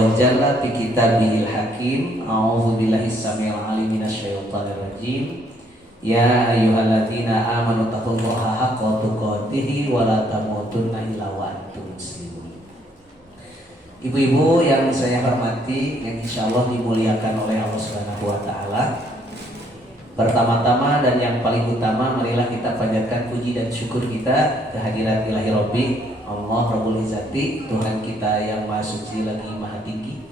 wa jalla fi kitabihil hakim. A'udzu billahi samiil alim minasyaitonir rajim. Ya ayyuhalladzina amanu taqullaha haqqa tuqatih wa la tamutunna illa wa antum muslimun. Ibu-ibu yang saya hormati, yang insyaallah dimuliakan oleh Allah Subhanahu wa taala. Pertama-tama dan yang paling utama, marilah kita panjatkan puji dan syukur kita kehadirat Ilahi Rabbi Allah Rabbul Izzati, Tuhan kita yang Maha Suci lagi Maha Tinggi,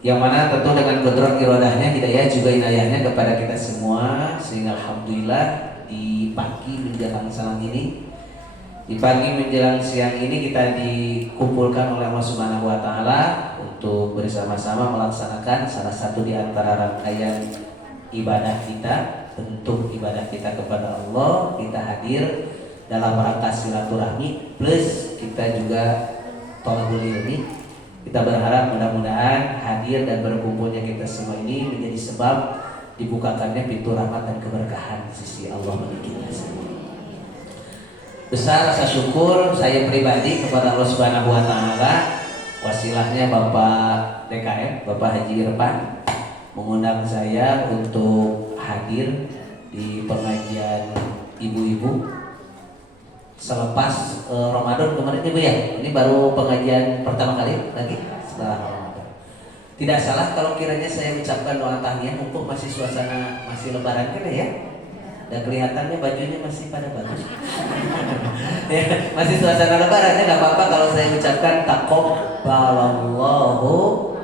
yang mana tentu dengan qudrat iradahnya, hidayah juga inayahnya kepada kita semua, sehingga alhamdulillah di pagi menjelang siang ini, di pagi menjelang siang ini kita dikumpulkan oleh Allah Subhanahu wa taala untuk bersama-sama melaksanakan salah satu di antara rangkaian ibadah kita, bentuk ibadah kita kepada Allah. Kita hadir dalam rangka silaturahmi plus kita juga thalabul ilmi. Kita berharap mudah-mudahan hadir dan berkumpulnya kita semua ini menjadi sebab dibukakannya pintu rahmat dan keberkahan di sisi Allah bagi kita semua. Besar rasa syukur saya pribadi kepada Allah Subhanahu wa taala, wasilahnya Bapak DKM, Bapak Haji Irfan mengundang saya untuk hadir di pengajian ibu-ibu selepas Ramadan kemarin Ibu ya. Ini baru pengajian pertama kali lagi setelah Ramadan. Tidak salah kalau kiranya saya ucapkan doa tahniah mumpung masih suasana masih lebaran kan ya. Dan kelihatannya bajunya masih pada bagus. Ya, masih suasana lebaran ya, enggak apa-apa kalau saya ucapkan taqabbalallahu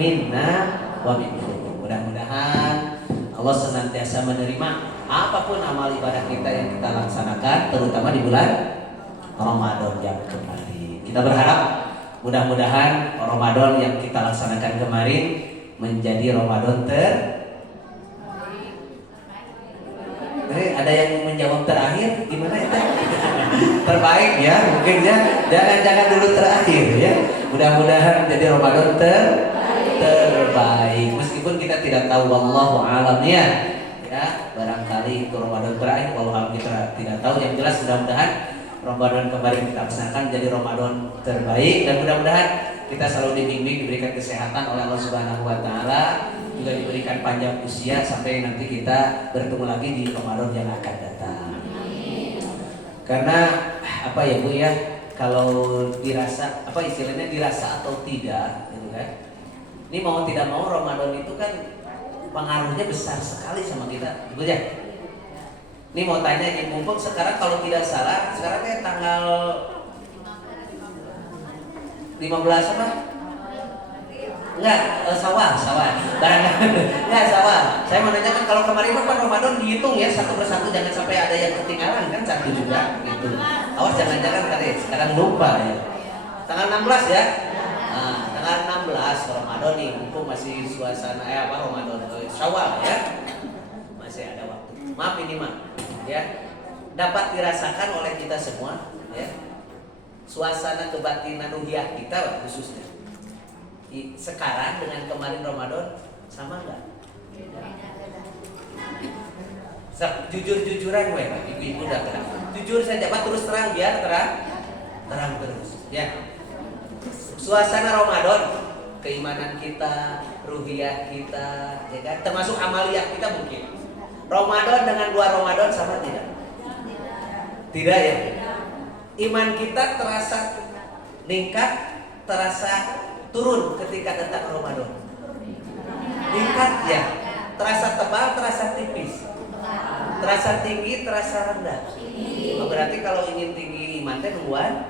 minna wa minkum. Mudah-mudahan Allah senantiasa menerima apapun amal ibadah kita yang kita laksanakan, terutama di bulan Ramadan yang kemarin. Kita berharap mudah-mudahan Ramadan yang kita laksanakan kemarin menjadi Ramadan ada yang menjawab terakhir gimana itu? Terbaik ya, mungkin ya. Jangan dulu terakhir ya. Mudah-mudahan menjadi Ramadan terbaik. Meskipun kita tidak tahu, wallahu a'lam ya. Barangkali itu Ramadan terakhir, walau kita tidak tahu. Yang jelas mudah-mudahan Ramadan kemarin kita laksanakan jadi Ramadan terbaik, dan mudah-mudahan kita selalu dibimbing, diberikan kesehatan oleh Allah Subhanahu wa taala, juga diberikan panjang usia sampai nanti kita bertemu lagi di Ramadan yang akan datang. Karena apa ya Bu ya, kalau dirasa apa istilahnya dirasa atau tidak gitu kan. Ini mau tidak mau Ramadan itu kan pengaruhnya besar sekali sama kita, Ibu ya. Ini mau tanya yang mumpung sekarang kalau tidak salah, sekarang kayak tanggal 15 apa? Enggak, Syawal. Enggak, Syawal. Saya mau nanya kan kalau kemarin kan Ramadan dihitung ya satu persatu, jangan sampai ada yang ketinggalan kan satu juga gitu. Awas jangan-jangan kali sekarang lupa ya. Tanggal 16 ya. Nah, tanggal 16 Ramadan nih, mumpung masih suasana Ramadan Syawal ya. Masih ada waktu. Maaf ini ya. Dapat dirasakan oleh kita semua ya. Suasana kebatinan ruhiyah kita khususnya. Sekarang dengan kemarin Ramadan sama enggak? Jujur-jujuran gue Pak, ibu-ibu udah terang. Jujur saja Pak, terus terang biar terang terus ya. Suasana Ramadan, keimanan kita, ruhiyah kita, ya kan? Termasuk amaliyah kita mungkin. Ramadan dengan luar Ramadan sama tidak? Tidak ya. Iman kita terasa meningkat, terasa turun ketika datang Ramadan. Meningkat ya. Terasa tebal, terasa tipis. Terasa tinggi, terasa rendah. Oh, berarti kalau ingin tinggi iman teh nungguan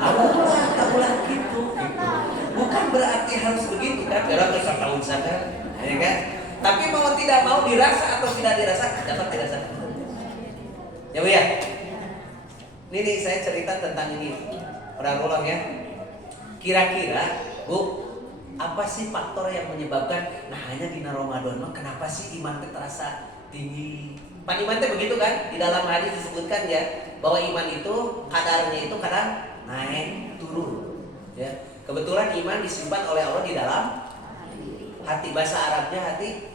tahulah gitu. Bukan berarti harus begitu kan? Karena kita tahun sadar, ya kan? Tapi mau tidak mau dirasa atau tidak dirasa dapat dirasakan. Ya Bu ya. Ini saya cerita tentang ini. Orang-orang ya. Kira-kira Bu, apa sih faktor yang menyebabkan hanya di Ramadan kenapa sih iman terasa tinggi? Pan iman itu begitu kan? Di dalam hadis disebutkan ya bahwa iman itu kadarnya itu kadang naik turun. Ya. Kebetulan iman disimpan oleh Allah di dalam hati, bahasa Arabnya hati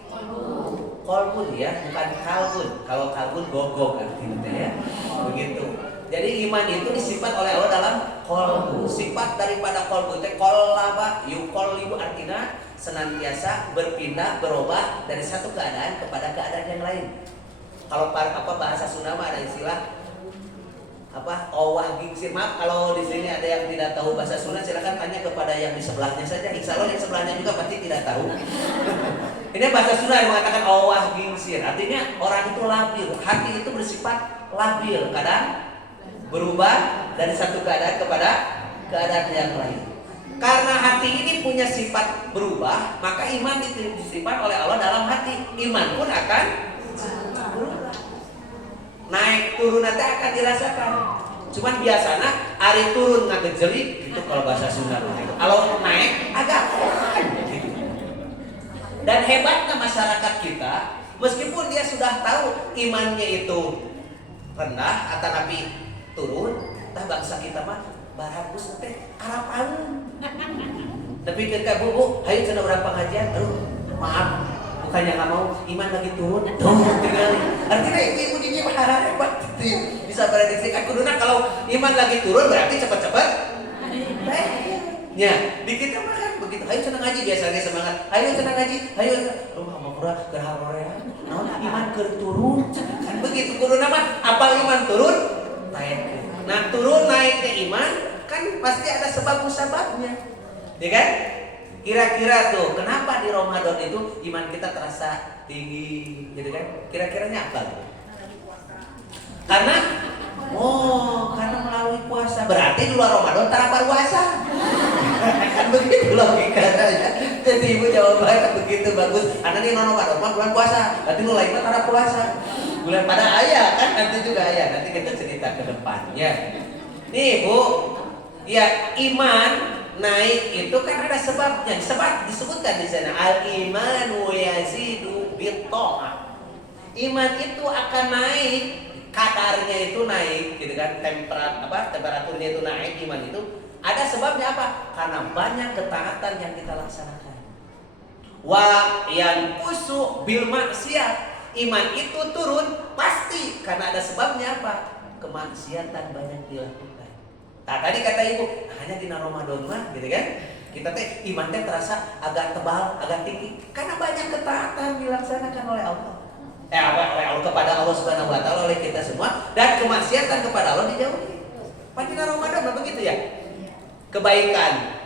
kolbun ya, bukan kalbun. Kalau kalbun gogok artinya ya. Begitu. Jadi iman itu disifat oleh Allah dalam qalbu. Sifat daripada qalbu itu qallaba yuqallibu, artinya senantiasa berpindah, berubah dari satu keadaan kepada keadaan yang lain. Kalau bahasa Sunda ada istilah owah gingsir. Maaf kalau di sini ada yang tidak tahu bahasa Sunda, silakan tanya kepada yang di sebelahnya saja. Insya Allah yang sebelahnya juga pasti tidak tahu. Ini bahasa Sunda yang mengatakan owah gingsir, artinya orang itu labil. Hati itu bersifat labil, kadang berubah dari satu keadaan kepada keadaan yang lain. Karena hati ini punya sifat berubah, maka iman itu disifat oleh Allah dalam hati. Iman pun akan berubah. Naik turun nanti akan dirasakan. Cuman biasanya hari turun ngagejelik gitu kalau bahasa Sunda. Kalau naik agak gitu. Dan hebatnya masyarakat kita, meskipun dia sudah tahu imannya itu rendah atau nabi turun, bangsa kita mah baragus teh harapan. Tapi ketika bubu, ayo cenah urang pengajian, aduh maaf, bukannya nggak mau, iman lagi turun, tinggal. Artinya ibu ini berharap hebat, bisa prediksi. Kan kuduna kalau iman lagi turun berarti cepat-cepat. Ya, di kita mah kan begitu. Ayo cenah ngaji, biasanya semangat. Ayo cenah ngaji, ayo. Rumah murah gerharorea. Naon iman keur turun, kan begitu kuduna mah. Apa iman turun? Naik. Nah turun naiknya iman kan pasti ada sebab musababnya, ya kan? Kira-kira tuh kenapa di Ramadan itu iman kita terasa tinggi, gitu kan? Kira-kiranya apa? Karena melalui puasa. Berarti di luar Ramadan tanpa puasa. Kan begitu logikanya. Jadi ibu jawabannya begitu bagus. Karena di Ramadan bulan puasa, berarti mulai iman tanpa puasa. Bulan pada ayah kan nanti juga ayah, nanti kita cerita ke depannya. Nih Bu, ya iman naik itu kan ada sebabnya. Sebab disebutkan di sana al-imanu yazidu bit-tha'ah. Iman itu akan naik, kadarnya itu naik, gitu kan? Temperaturnya itu naik, iman itu ada sebabnya apa? Karena banyak ketaatan yang kita laksanakan. Wa yanqusu bil maksiat. Iman itu turun pasti karena ada sebabnya apa? Kemaksiatan banyak dilakukan. Nah tadi kata ibu, hanya di Ramadan mah, gitu kan? Kita teh iman teh terasa agak tebal, agak tinggi karena banyak ketaatan dilaksanakan oleh Allah. Oleh Allah kepada Allah Subhanahu Wa Taala, oleh kita semua, dan kemaksiatan kepada Allah dijauhi. Pada Ramadan mah begitu ya. Kebaikan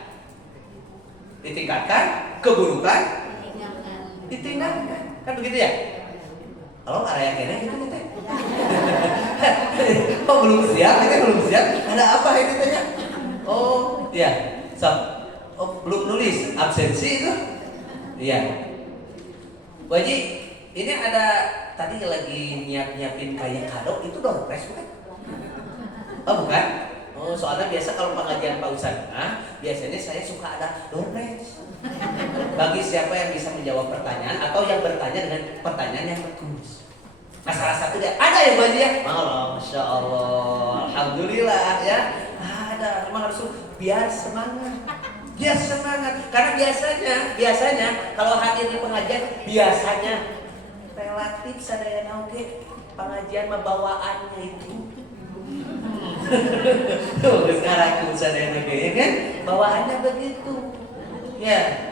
ditingkatkan, keburukan ditinggalkan, kan begitu ya? Kalau area kene gitu teh. Oh belum siap, ini belum siap. Ada apa ini tanya? Oh, iya. Belum nulis absensi itu. Iya. Bu Haji, ini ada tadi lagi nyiapin kayak kado itu door prize bukan? Oh bukan? Oh soalnya biasa kalau pengajian Pak Ustadz, biasanya saya suka ada door prize. Bagi siapa yang bisa menjawab pertanyaan atau yang bertanya dengan pertanyaan yang bagus. Nah salah satu dia ada ya Bu Haji ya? Masya Allah, alhamdulillah ya. Ada, memang harus biar semangat. Biar semangat. Karena biasanya kalau hadir di pengajian biasanya relatif sadayana oke pengajian membawaannya itu. Tuh sekarang sadayana ya kan? Bawaannya begitu. Ya.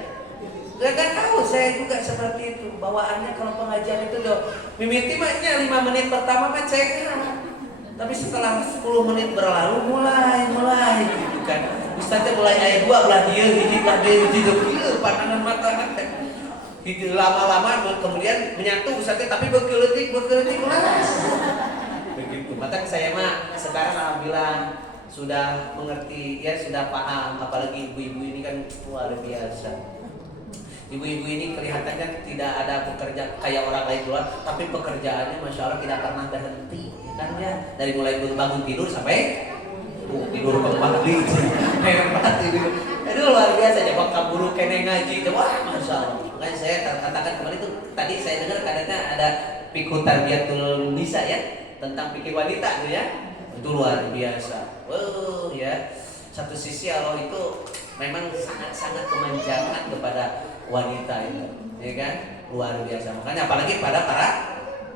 Gak tahu saya juga seperti itu. Bawaannya kalau pengajian itu loh. Mimiti maknya 5 menit pertama mah cek. Tapi setelah 10 menit berlalu mulai gitu kan. Ustaznya mulai ayat 2 belah dia hiji pandangan mata gitu lama-lama kemudian menyatu Ustaznya tapi berkeletik kelas. Begitu. Maka saya mah sekarang alhamdulillah sudah mengerti ya, sudah paham, apalagi ibu-ibu ini kan luar biasa. Ibu-ibu ini kelihatannya tidak ada bekerja kayak orang lain luar, tapi pekerjaannya Masya Allah tidak pernah berhenti kan ya, dari mulai bangun tidur sampai tidur kembali hebat tidur. Itu luar biasa ya, bakal buru kene ngaji. Wah Masya Allah. Makanya saya katakan kemarin itu tadi saya dengar kadang ada fikih tarbiyatul nisa ya, tentang fikih wanita tuh ya. Itu luar biasa. Wow ya. Satu sisi Allah itu memang sangat memanjakan kepada wanita itu, ya kan? Luar biasa. Makanya apalagi pada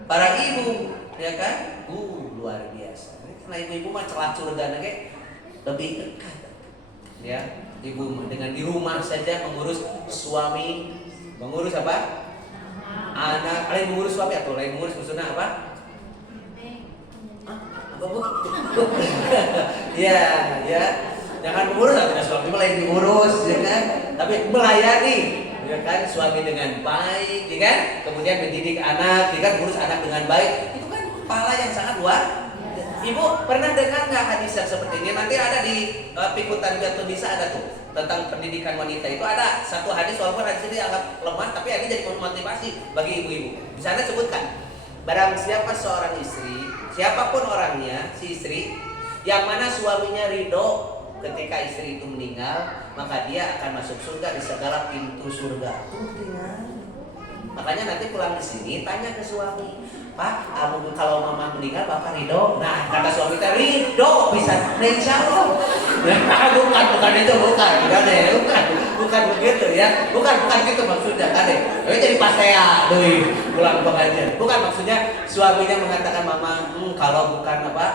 para ibu, ya kan? Luar biasa. Karena ibu-ibu mah celah curga ge lebih dekat. Ya, ibu dengan di rumah saja mengurus suami, mengurus apa? Anak, lain mengurus suami atau lain mengurus maksudnya apa? Apa bu? Ya, ya. Jangan mengurus atau suami lain diurus, ya kan? Tapi melayani, ya kan? Suami dengan baik, ya kan? Kemudian mendidik anak, ya kan? Urus anak dengan baik. Itu kan pahala yang sangat luar. Ibu pernah dengar nggak hadis yang seperti ini? Nanti ada di Pikutan Jatuh Bisa ada tuh tentang pendidikan wanita. Itu ada satu hadis, walaupun hadis ini agak lemah, tapi ini jadi motivasi bagi ibu-ibu. Di sana sebutkan, barang siapa seorang istri, siapapun orangnya, si istri, yang mana suaminya ridho ketika istri itu meninggal, maka dia akan masuk surga di segala pintu surga. Makanya nanti pulang ke sini tanya ke suami, Pak, kalau mama meninggal bapak ridho? Nah, kata suami teh ridho bisa, insya Allah. bukan itu, bukan begitu ya, bukan gitu maksudnya kan deh. Tapi jadi pasea, pulang pengajian. Bukan maksudnya suaminya mengatakan mama, kalau bukan apa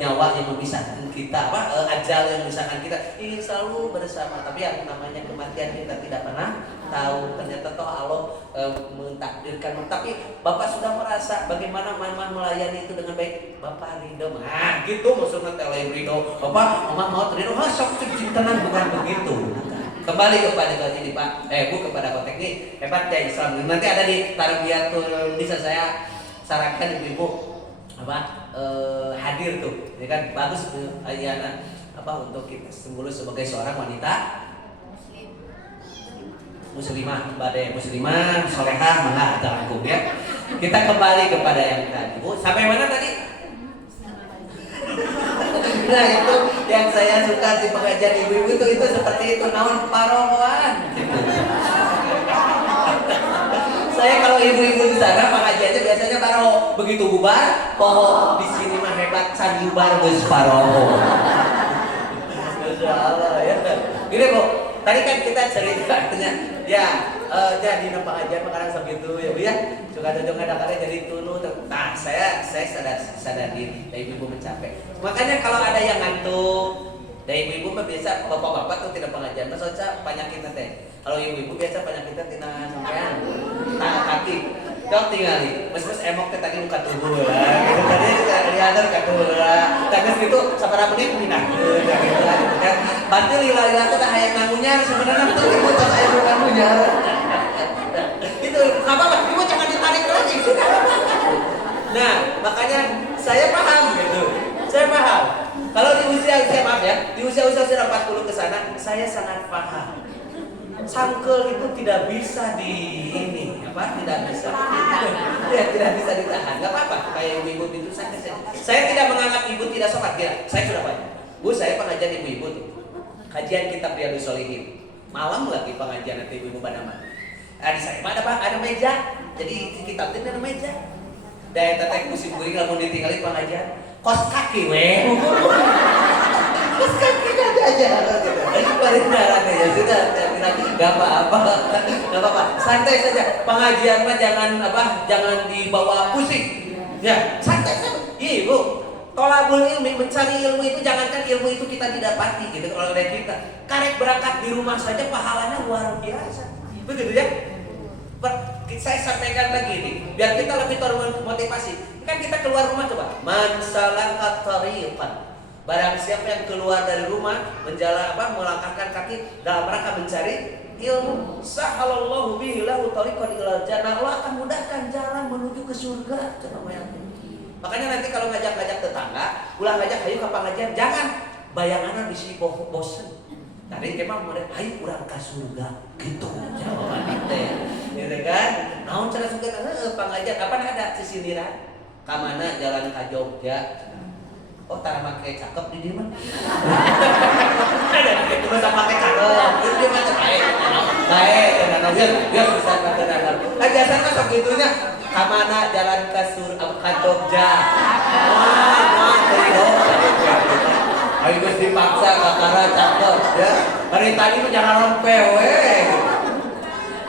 nyawa yang memisahkan kita, ajal yang memisahkan kita, ingin selalu bersama. Tapi yang namanya kematian kita tidak pernah tahu. Ternyata toh Allah mentakdirkan. Tapi bapak sudah merasa bagaimana mama melayani itu dengan baik, bapak ridho. Nah gitu maksudnya telai ridho. Bapak mama mau ridho, sok cintanan, bukan begitu. Kembali kepada ini Pak, kepada konteks ini hebat ya Islam. Nanti ada di Tarbiyatul bisa saya sarankan ibu-ibu hadir tuh, ya kan bagus ayana untuk kita sebagai seorang wanita muslimah, muslimah, solehah, mangga terangkum ya. Kita kembali kepada yang tadi, Bu. Sampai mana tadi? Nah itu yang saya suka di pengajian ibu-ibu itu seperti itu, naon paroan. Saya kalau ibu-ibu di sana pengajiannya biasanya baru begitu bubar, di sini mah hebat can bubar geus paroho. Masyaallah ya. Gini Bu, tadi kan kita cerita ya jadi pengajian makanan segitu ya Bu ya. Juga kadang-kadang jadi tunu. Nah, saya sadar diri, ibu-ibu mencapai. Makanya kalau ada yang ngantuk, dari ibu-ibu mah biasa bapak-bapak tuh tidak pengajian, maksudnya penyakitnya teh. Kalau ibu-ibu biasa penyakitnya tina sampean kaki. Dok tinggali, mas emok teh tadi buka tubuh lah. Gitu tadi liater ka tubuh lah. Tapi gitu sabaraha menit pinahkeun gitu kan. Bantu lila-lila teh hayang ngamunyar sebenarnya tuh ibu tos aya nu ngamunyar. Itu enggak apa-apa, ibu jangan ditarik lagi. Nah, makanya saya paham gitu. Saya paham. Kalau di usia maaf ya, di usia 40 ke sana, saya sangat paham. Sangkel itu tidak bisa tidak bisa ditahan. Gak apa-apa, kayak ibu-ibu itu saya tidak menganggap ibu tidak sholat, tidak. Saya sudah banyak. Bu, saya pengajian ibu-ibu tuh. Kajian kitab Riyadhus Shalihin. Malam lagi pengajian nanti ibu-ibu pada malam. Di saya ada meja. Jadi kitab itu ada meja. Daya tetek musim guring lamun ditinggalin pengajian. Kos kaki weh. Kos kaki aja. Perindarannya ya sudah, nggak apa-apa, santai saja. Pengajian mah jangan dibawa pusing. Ya, santai saja. Ibu, tolabul ilmi, mencari ilmu itu jangankan ilmu itu kita didapati gitu kalau dari kita. Karek berangkat di rumah saja pahalanya luar biasa. Begitu ya. Saya sampaikan lagi nih, biar kita lebih termotivasi. Kan kita keluar rumah coba. Man salaka tariqan. Barang siapa yang keluar dari rumah melangkahkan kaki dalam rangka mencari ilmu, sahalallahu bihi lahu tariqan ilal jannah. Allah akan mudahkan jalan menuju ke surga. Makanya nanti kalau ngajak-ngajak tetangga, ulah ngajak ayo ke pengajian, jangan bayangan bisi bosen. Tadi kemah model ayo urang ka surga gitu. Jawaban teh. Ya kan? Naon cara surga pengajian apa ada sisindiran? Ka mana jalan ka Jogja? Oh, tara make cakep di dia mah. Ada gitu masa make cakep. Di dia mah baik. Baik, dan aja dia bisa keterangan. Biasanya sok gitunya ka mana jalan ka Jogja. Wah, ayo geus dipaksa kakara cakep ya. Dari tadi mah jangan rompe we.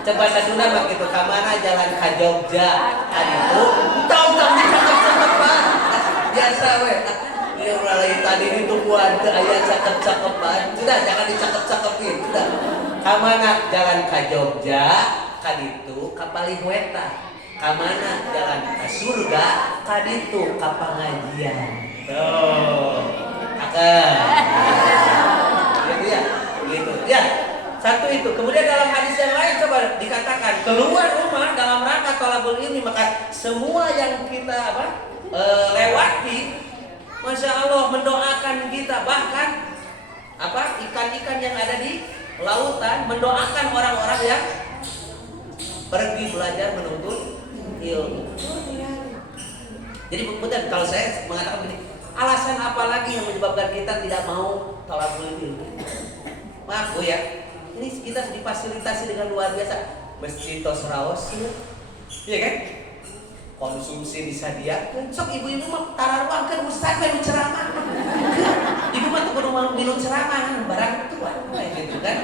Coba saya Sunda mah gitu, ka mana jalan ka Jogja. Aduh, tahu cakep-cakep Pak. biasa we. Ya mulai tadi itu buat ayat cakep-cakepan. Sudah jangan dicakep-cakepin. Sudah. Kamana jalan ke Jogja, kaditu ka Palihweta. Kamana jalan ke surga, kaditu ka pengajian. Tuh. Gitu ya. Gitu. Ya. Satu itu. Kemudian dalam hadis yang lain coba dikatakan keluar rumah dalam rangka thalabul ilmi, maka semua yang kita lewati, Masya Allah mendoakan kita, bahkan ikan-ikan yang ada di lautan mendoakan orang-orang yang pergi belajar menuntut ilmu. Jadi betul kalau saya mengatakan begini, alasan apa lagi yang menyebabkan kita tidak mau thalabul ilmi? Maaf Bu ya, ini kita difasilitasi dengan luar biasa. Masjid tos raos, iya kan? Konsumsi disadiakeun. Sok ibu-ibu mah tararuangkeun ustaz we nu ceramah. Ibu mah teu kudu minum ceramah barang tua gitu kan.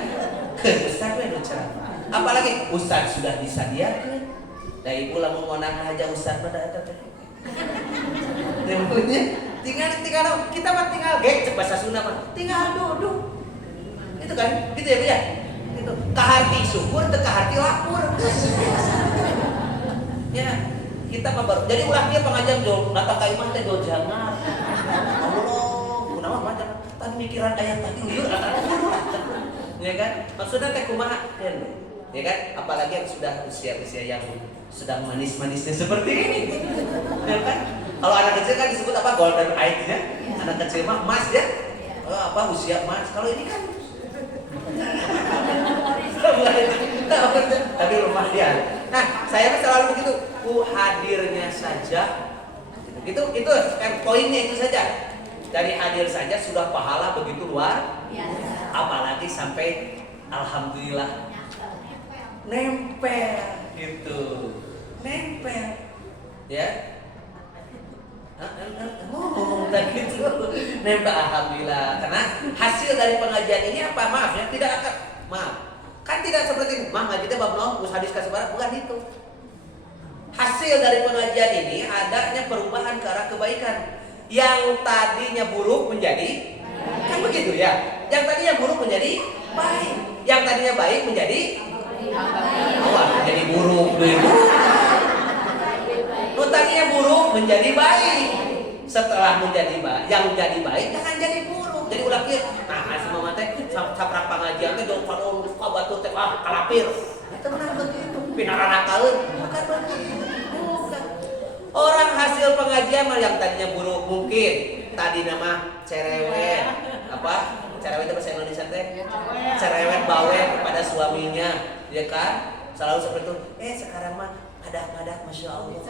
Ustaz we nu ceramah. Apalagi ustaz sudah disadiakeun. Da ibu lamun ngonang aja ustaz mah da eta teh. Tinggal kita mah tinggal gek bahasa Sunda mah. Tinggal duduk. Itu kan, gitu ya Bu ya. Gitu. Kaharti syukur teu kaharti lapur. Ya. Kita mah baru. Jadi ulah dia pengajian jol, kata ka imah teh jol jangan. Allah, kunaon mah jangan. Tadi mikiran ayat tadi liur ya kan? Maksudnya teh kumaha? Ya kan? Apalagi yang sudah usia-usia yang sedang manis-manisnya seperti ini. Ya kan? Kalau anak kecil kan disebut apa? Golden age ya. Anak kecil mah emas ya. Usia emas. Kalau ini kan tapi rumah dia. Nah, saya selalu begitu. Hadirnya saja. Itu kan poinnya itu saja. Dari hadir saja sudah pahala begitu luar. Apalagi sampai alhamdulillah nempel gitu. Nempel. Ya. Ngomong gitu. Nempel alhamdulillah. Karena hasil dari pengajian ini apa? Maaf ya, tidak akan kan tidak seperti ngaji teh bab naon hadis ka sabaraha, bukan itu. Hasil dari pengajian ini adanya perubahan ke arah kebaikan. Yang tadinya buruk menjadi kan begitu ya. Yang tadinya buruk menjadi baik. Yang tadinya baik menjadi menjadi buruk dulu. Tadinya buruk menjadi baik. Setelah menjadi baik, yang jadi baik jangan jadi buruk. Jadi ulah kieu. Nah, si mama teh saprak pengajian teh jauh kalau ka batu teh kalapir. Itu benar begitu. Pinaranakeun. Bukan begitu. Bukan. Orang hasil pengajian yang tadinya buruk mungkin tadi nama cerewet cerewet itu bahasa Indonesia teh cerewet bawel kepada suaminya, ya kan? Selalu seperti itu. Sekarang mah ngadak-ngadak, Masya Allah.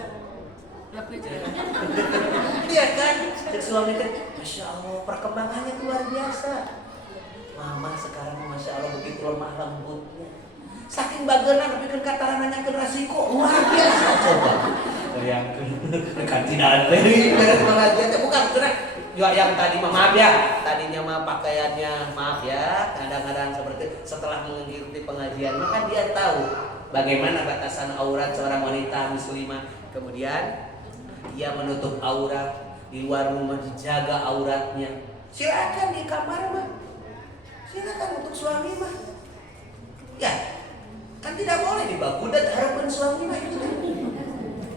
Iya kan? Suami teh Masya Allah perkembangannya luar biasa. Mama sekarang Masya Allah begitu lemah lembutnya. Saking bageuna nepikeun kataran nanyakeun resiko luar biasa. Coba bayangkeun kantinaan teh beres pengajian teh bukan bener. Yang tadi mah maaf ya, tadinya mah pakaiannya maaf ya, kadang-kadang seperti setelah mengikuti pengajian mah kan dia tahu bagaimana batasan aurat seorang wanita muslimah. Kemudian dia menutup aurat di luar rumah, dijaga auratnya. Silakan di kamar mah, silakan untuk suami mah. Ya, kan tidak boleh dibagudat harapan suami mah itu.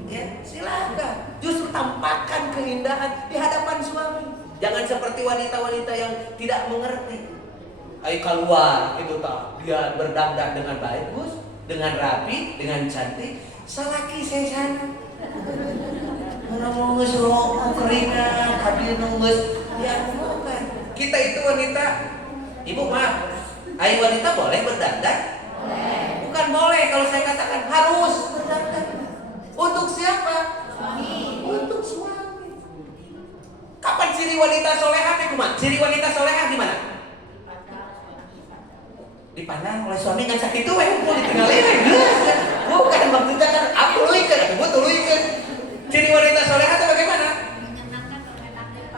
Ya, silakan. Justru tampakkan keindahan di hadapan suami. Jangan seperti wanita-wanita yang tidak mengerti. Ayo keluar itu tak dia berdandan dengan bagus, dengan rapi, dengan cantik. Salaki saya sana. Mana mau ngeselok keringan, hadir nunggus. Ya bukan. Kita itu wanita. Ibu maaf. Ayo wanita boleh berdandan? Boleh. Bukan boleh kalau saya katakan harus berdandan. Untuk siapa? Suami. Untuk suami. Kapan ciri wanita solehah teh kumaha? Ciri wanita solehah di mana? Dipandang oleh suami ngan sakitu we mau ditinggalin. Bukan maksudnya kan apuluykeun, atuh tuluikeun. Ciri wanita solehah teh bagaimana?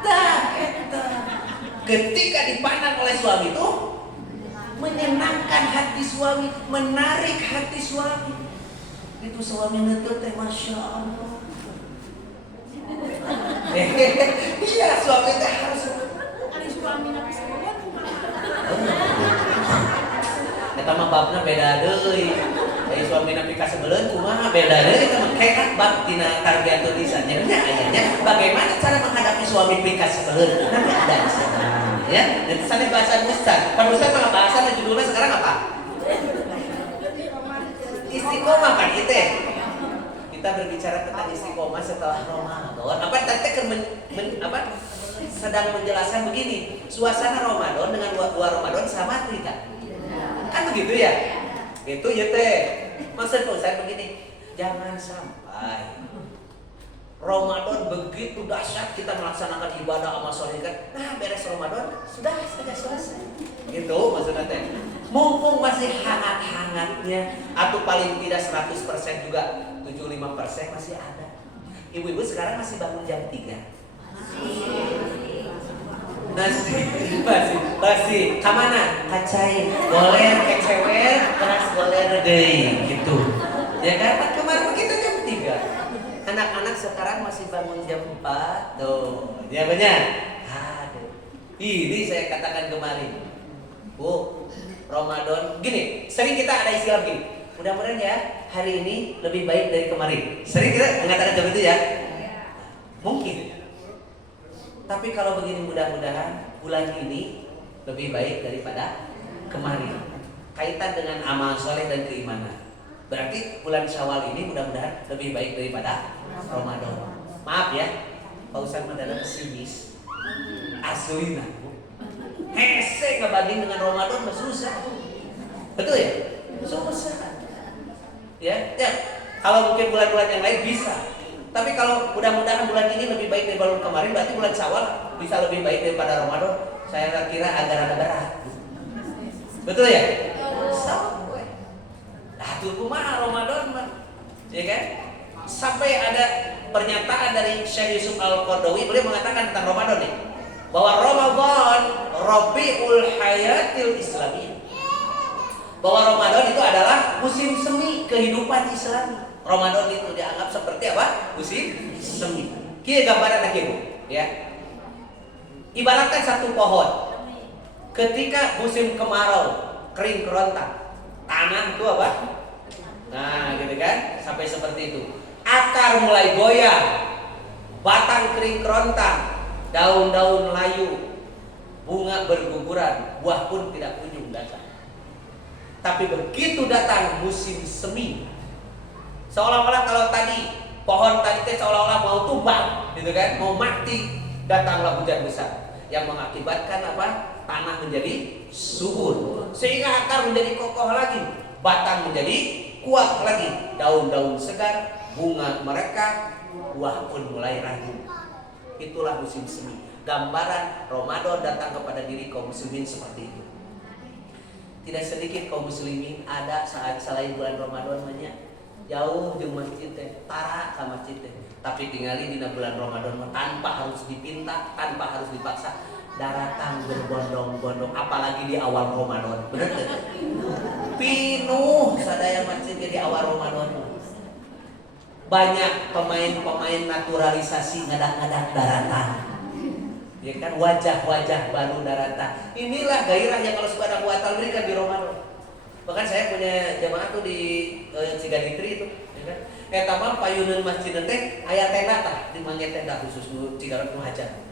Tah eta. Ketika dipandang oleh suami itu menyenangkan hati suami, menarik hati suami. Itu suami ngetut teh Masya Allah. Iya, suami teh harus. Ada suami nabi sebulan Eta mah babna beda deui. Ai suami nabi ka sebeuleun kumaha beda deui eta mah kayak bab tina tarbiyatun lisan. Nya ayatnya bagaimana cara menghadapi suami ka sebeuleun. Nanti ada di sana. Ya, itu sana bahasa ustaz. Kan ustaz mah bahasa judulnya sekarang apa? Istiqomah kan itu. Kita berbicara tentang istiqomah setelah Ramadan. Apa tadi sedang menjelaskan begini, suasana Ramadan dengan luar Ramadan sama tidak? Kan begitu ya? Itu ya teh. Maksud saya begini, jangan sampai Ramadan begitu dahsyat kita melaksanakan ibadah amal soleh kan. Nah, beres Ramadan sudah selesai. Gitu maksudnya teh. Mumpung masih hangat-hangatnya atau paling tidak 100% juga 75% masih ada. Ibu-ibu sekarang masih bangun jam 3. Masih. Kamana? Kacai, goler, kecewer, keras goler deui gitu. Ya kan? Kemarin kita jam 3. Anak-anak sekarang masih bangun jam 4. Tuh, ya benar. Aduh. Ini saya katakan kemarin. Bu, Ramadan gini, sering kita ada istilah gini. Mudah-mudahan ya hari ini lebih baik dari kemarin. Sering kita mengatakan seperti itu ya. Mungkin. Tapi kalau begini mudah-mudahan bulan ini lebih baik daripada kemarin. Kaitan dengan amal soleh dan keimanan. Berarti bulan Syawal ini mudah-mudahan lebih baik daripada Ramadan. Maaf ya, Pak Ustadz mendalam pesimis. Aslina. Hese ngebanding dengan Ramadan mah susah. Betul ya? Susah. Ya. Kalau mungkin bulan-bulan yang lain bisa. Tapi kalau mudah-mudahan bulan ini lebih baik daripada bulan kemarin, berarti bulan Syawal bisa lebih baik daripada Ramadan. Saya kira agak berat. Betul ya? Sampai. Nah, tuh kumaha Ramadan mah. Ya kan? Sampai ada pernyataan dari Syekh Yusuf Al-Qaradawi, beliau mengatakan tentang Ramadan nih, bahwa Ramadan Rabiul Hayatil Islamiyah. Bahwa Ramadan itu adalah musim semi kehidupan Islam. Ramadan itu dianggap seperti apa? Musim semi. Kieu gambaran lagi Bu, ya. Ibaratkan satu pohon. Ketika musim kemarau, kering kerontang. Tanah itu apa? Nah, gitu kan? Sampai seperti itu. Akar mulai goyang. Batang kering kerontang. Daun-daun layu, bunga berguguran, buah pun tidak kunjung datang. Tapi begitu datang musim semi, seolah-olah kalau tadi pohon tadi seolah-olah mau tumbang, gitu kan, mau mati, datanglah hujan besar yang mengakibatkan apa? Tanah menjadi subur, sehingga akar menjadi kokoh lagi, batang menjadi kuat lagi, daun-daun segar, bunga mereka, buah pun mulai ragu. Itulah musim semi. Gambaran Ramadan datang kepada diri kaum muslimin seperti itu. Tidak sedikit kaum muslimin ada saat selain bulan Ramadan banyak jauh di masjid teh, tara ke masjid teh. Tapi tinggali di bulan Ramadan tanpa harus dipinta, tanpa harus dipaksa, daratang berbondong-bondong, apalagi di awal Ramadan. Bener tidak? Pinuh sadaya masjidnya di awal Ramadan. Banyak pemain-pemain naturalisasi ngadak-ngadak daratan. Ya kan, wajah-wajah baru daratan. Inilah gairah yang kalau Subhanahu wa ta'ala berikan di Ramadan. Bahkan saya punya jamaah tuh di Cigaditri itu, ya kan. Eta mah payuneun masjid teh aya tenda tah, di mangga tenda khusus nu Cigaditri nu hajar.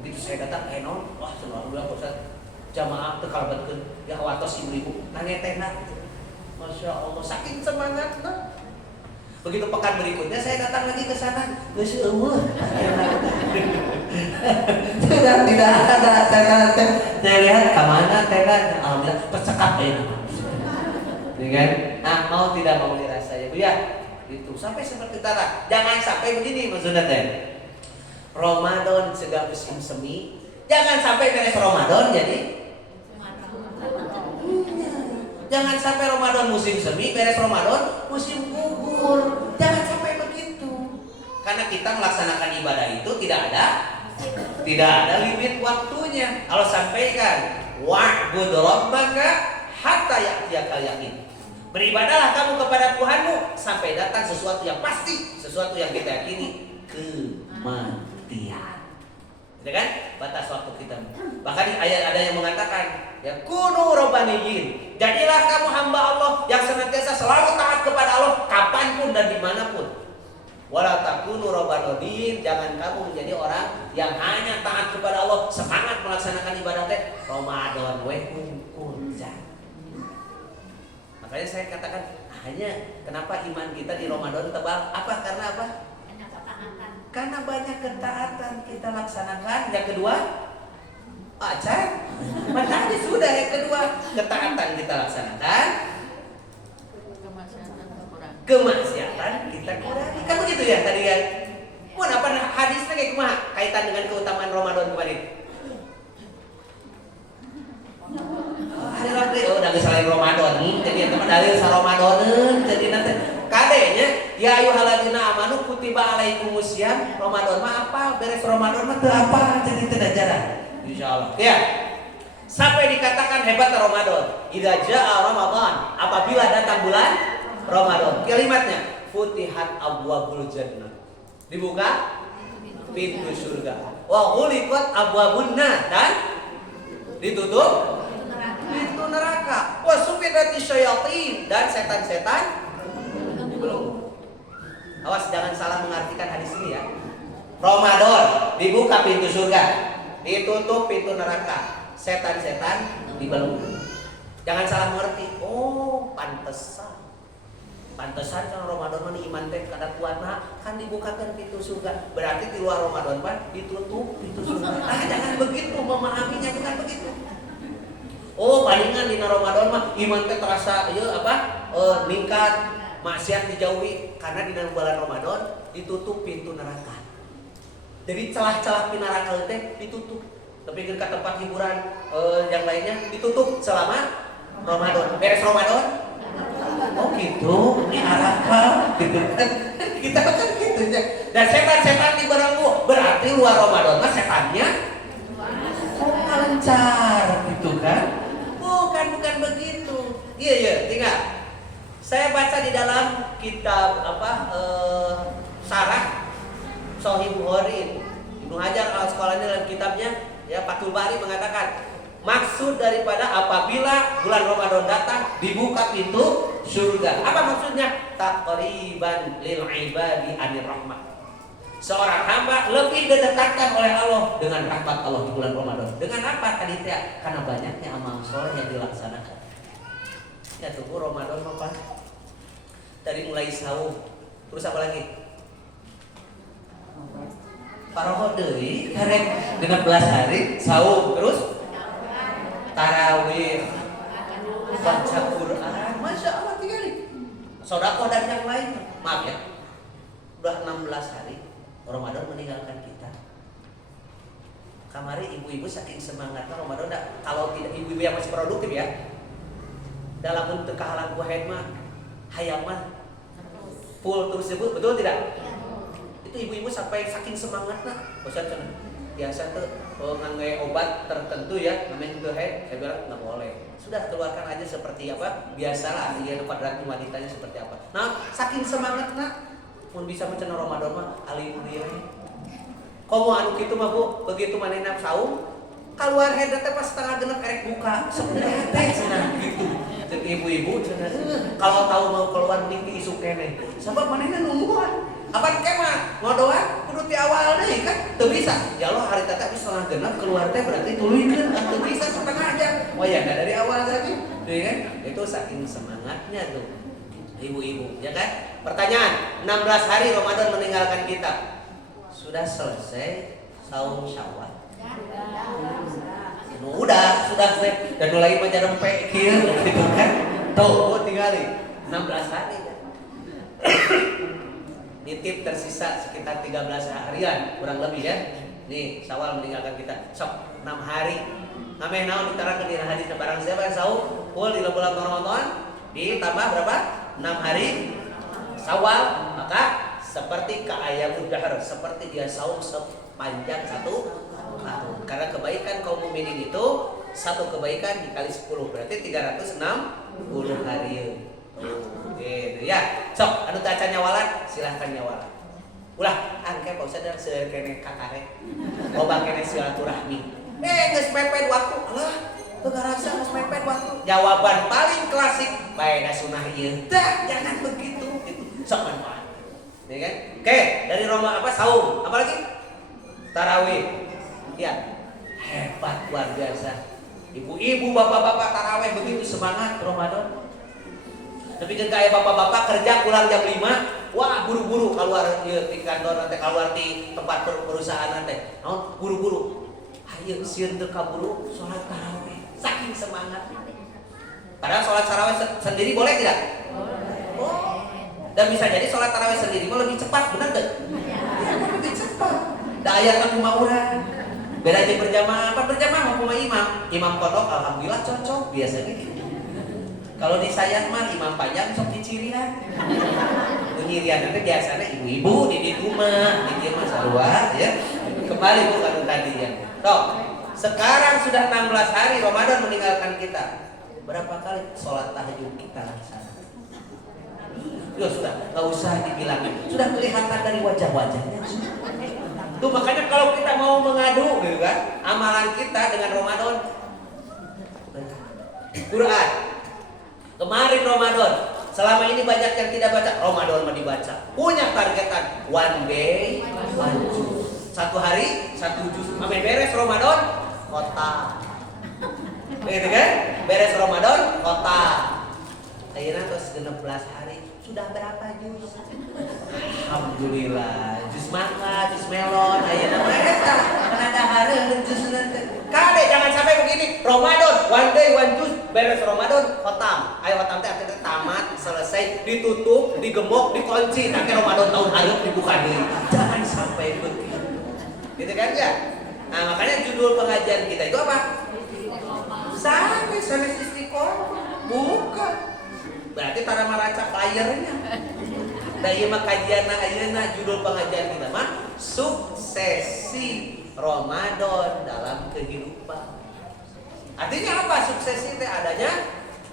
Begitu saya datang, non, wah subhanallah Ustaz. Jamaah teu kalebetkeun ya watos ibu-ibu nange tenda. Masya Allah, saking semangatna. Begitu pekan berikutnya saya datang lagi ke sana, geus eueuh. Tidak ada tenda. Saya lihat ke mana tenda, alhamdulillah tercekap ya. Dengan mau tidak mau dirasa ya Bu ya. Itu sampai seperti tara. Jangan sampai begini maksudnya teh. Ramadan segala musim semi, jangan sampai beres Ramadan jadi jangan sampai Ramadan musim semi, beres Ramadan musim gugur. Jangan sampai begitu. Karena kita melaksanakan ibadah itu tidak ada limit waktunya. Allah sampaikan, wa'bud rabbaka hatta ya'tiyakal yaqin. Beribadahlah kamu kepada Tuhanmu sampai datang sesuatu yang pasti, sesuatu yang kita yakini, kematian. pengertian. Ya kan? Batas waktu kita. Bahkan ayat ada yang mengatakan, ya kunu robbaniyin. Jadilah kamu hamba Allah yang senantiasa selalu taat kepada Allah kapanpun dan dimanapun. Wala takunu robbanodin, jangan kamu menjadi orang yang hanya taat kepada Allah, semangat melaksanakan ibadah teh Ramadan we hungkul. Makanya saya katakan hanya kenapa iman kita di Ramadan tebal? Apa? Karena apa? Karena banyak ketaatan kita laksanakan. Yang kedua, pacar. Tadi sudah yang kedua, ketaatan kita laksanakan. Kemaksiatan kita kurangi. Kan begitu ya tadi kan? Mun apa hadisnya kayak kumaha kaitan dengan keutamaan Ramadan kemarin? Hari Rabu udah selain Ramadan, jadi teman dalil sa Ramadan, jadi nanti kadenya ya ayyuhalladzina amanu kutiba alaikumusiyam. Ramadan mah apa? Beres Ramadan mah teu apa? Jadi teu jarang. Insyaallah. Ya. Sampai dikatakan hebat Ramadan. Idza jaa Ramadan, apabila datang bulan Ramadan. Kalimatnya futihat abwabul jannah. Dibuka pintu surga. Wa ghuliqat abwabun nar dan ditutup pintu neraka. Wa sufidati syayatin dan setan-setan belum. Awas jangan salah mengartikan hadis ini ya. Ramadan dibuka pintu surga, ditutup pintu neraka, setan-setan dibelenggu. Jangan salah mengerti. Oh, pantesan kan Ramadan mah iman teh kada kuatna kan dibukakan pintu surga. Berarti di luar Ramadan mah ditutup pintu surga. Jangan begitu memahaminya, bukan begitu. Oh, palingan di Ramadan mah iman teh terasa ningkat, maksiat dijauhi karena di bulan Ramadan ditutup pintu neraka. Jadi celah-celah pintu neraka teh ditutup. Tapi ke tempat hiburan yang lainnya ditutup selama Ramadan. Beres Ramadan oh gitu, ini neraka gitu kan. Kita kan gitu ya. Dan setan-setan dibelenggu, berarti luar Ramadan mah setannya lancar gitu kan. Bukan begitu. Iya, tinggal. Saya baca di dalam kitab Syarah Sahih Bukhari. Ibnu Hajar Al-Asqalani dalam kitabnya ya Fathul Bari mengatakan maksud daripada apabila bulan Ramadan datang dibuka pintu surga. Apa maksudnya? Taqriban lil ibadi anir rahmah. Seorang hamba lebih didekatkan oleh Allah dengan rahmat Allah di bulan Ramadan. Dengan apa tadi teh? Karena banyaknya amal soleh yang dilaksanakan. Ya tunggu Ramadan apa? Dari mulai sahur, terus apa lagi? Paroho deui karek 16 hari sahur, terus tarawih, baca Quran, masya Allah tinggal. Sodako dan yang lain, maaf ya, udah 16 hari Ramadan meninggalkan kita. Kamari ibu-ibu saking semangatnya Ramadan, kalau tidak ibu-ibu yang masih produktif ya, dalam bentuk kehalang kuahed mah, hayang mah full terus sebut, betul tidak? Itu ibu-ibu sampai saking semangatnya, bosan cenah. Biasa tuh nganggay obat tertentu ya, namanya juga head, saya bilang nggak boleh. Sudah keluarkan aja seperti apa, biasalah dia kodrat wanitanya seperti apa. Nah, saking semangatnya, pun bisa mencena Ramadan mah alhamdulillah. Komo anu kitu mah Bu, begitu manehna saum, keluar head teh pas setengah genep erek buka, sebenarnya teh cenah gitu. Jeung ibu-ibu cenah, kalau tahu mau keluar mending isu keneh. Sabab manehna nungguan. Apa kemah ngodoan kudu ti awal deui kan teu bisa. Ya Allah hari tata setengah genep keluar teh berarti tuluykeun teu bisa setengah jam. Oh ya dari awal tadi. Tuh kan? Itu saking semangatnya tuh ibu-ibu, ya kan? Pertanyaan, 16 hari Ramadan meninggalkan kita. Sudah selesai saum Syawal? Udah selesai. Dan mulai macam rempe kieu gitu kan. Tuh, tinggali 16 hari. Nitip tersisa sekitar 13 harian kurang lebih ya. Nih Syawal meninggalkan kita sok 6 hari. Nameh naon ditarakeun dina hadis barang siapa yang saum full di bulan Ramadan ditambah berapa? 6 hari Syawal, maka seperti ka'ayyamud dahr, seperti dia saum sepanjang 1 tahun. Karena kebaikan kaum mukminin itu satu kebaikan dikali 10 berarti 360 hari. Gitu ya. Sok anu taca nyawalan silahkan nyawalan. Ulah angke Pak Ustaz dan sekene kakare. Loba kene silaturahmi. Geus mepet waktu. Alah, teu ngarasa geus mepet waktu. Jawaban paling klasik, bae da sunah ieu. Tah, jangan begitu gitu. Sok manfaat. Ya kan? Oke, dari Roma apa saum, apalagi tarawih. Ya, hebat luar biasa. Ibu-ibu, bapak-bapak tarawih begitu semangat Ramadan. Tapi kan kayak bapak-bapak kerja pulang jam 5, wah buru-buru keluar di kantor nanti, keluar di tempat perusahaan nanti. Oh, buru-buru. Ayo sieun teu kaburu salat tarawih. Saking semangat. Padahal salat tarawih sendiri boleh tidak? Oh. Dan bisa jadi sholat tarawih sendiri mau lebih cepat, benar tuh? Iya, lebih cepat. Da aya kan kumaha urang. Beda aja berjamaah, apa berjamaah mau imam. Imam kodok alhamdulillah cocok biasanya gitu. Kalau di saya mah imam panjang sok dicirian. Penyirian itu biasanya ibu-ibu di rumah, di dia mah sarua ya. Kembali bukan tadi ya. Toh, sekarang sudah 16 hari Ramadan meninggalkan kita. Berapa kali sholat tahajud kita laksanakan? Ya sudah, nggak usah dibilangin. Sudah kelihatan dari wajah-wajahnya. Tuh makanya kalau kita mau mengadu, gitu kan, amalan kita dengan Ramadan, Quran. Kemarin Ramadan, selama ini banyak yang tidak baca. Ramadan mah dibaca. Punya targetan one day, one juz. Satu hari, satu juz. Amin beres Ramadan, kota. Gitu kan? Beres Ramadan, kota. Akhirnya terus 16 hari. Sudah berapa jus? Alhamdulillah, jus mangga, jus melon, ayeuna mah eta kan ada hareun jus nanti. Kade jangan sampai begini. Ramadan, one day one jus, beres Ramadan, khotam. Ayo khotam teh artinya tamat, selesai, ditutup, digemok, dikunci, nanti Ramadan tahun hareup dibuka deui. Jangan sampai begitu. Gitu kan ya? Nah, makanya judul pengajian kita itu apa? Sanes istiqomah. Bukan. Berarti tara maraca playernya. Da ieu mah kajianna ayeuna judul pengajian kita mah suksesi Ramadan dalam kehidupan. Artinya apa suksesi teh? Adanya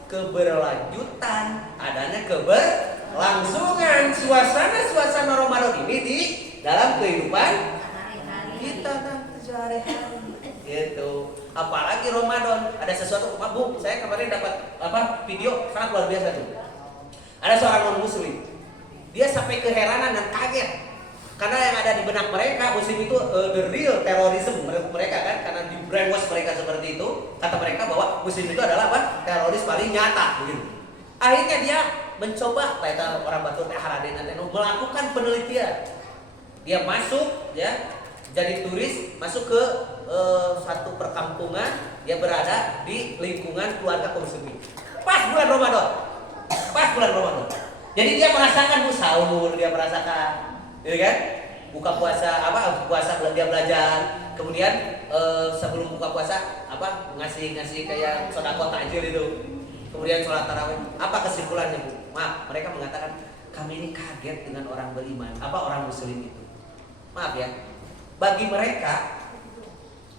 keberlanjutan, adanya keberlangsungan suasana Ramadan ini di dalam kehidupan kita kan sehari-hari. Gitu. Apalagi Ramadan ada sesuatu Bu, saya kemarin dapat video sangat luar biasa tuh. Ada seorang non muslim. Dia sampai keheranan dan kaget. Karena yang ada di benak mereka muslim itu the real terorisme mereka kan, karena di brainwash mereka seperti itu. Kata mereka bahwa muslim itu adalah apa? Teroris paling nyata begitu. Akhirnya dia mencoba kata orang Batu teh Haraden melakukan penelitian. Dia masuk ya jadi turis, masuk ke satu perkampungan, dia berada di lingkungan keluarga kaum muslimin. Pas bulan Ramadan. Jadi dia merasakan sahur, dia merasakan, ya kan? Puasa dia belajar. Kemudian sebelum buka puasa ngasih kayak sedekah takjil itu. Kemudian sholat tarawih. Apa kesimpulannya Bu? Maaf, mereka mengatakan kami ini kaget dengan orang beriman, orang muslim itu. Maaf ya. Bagi mereka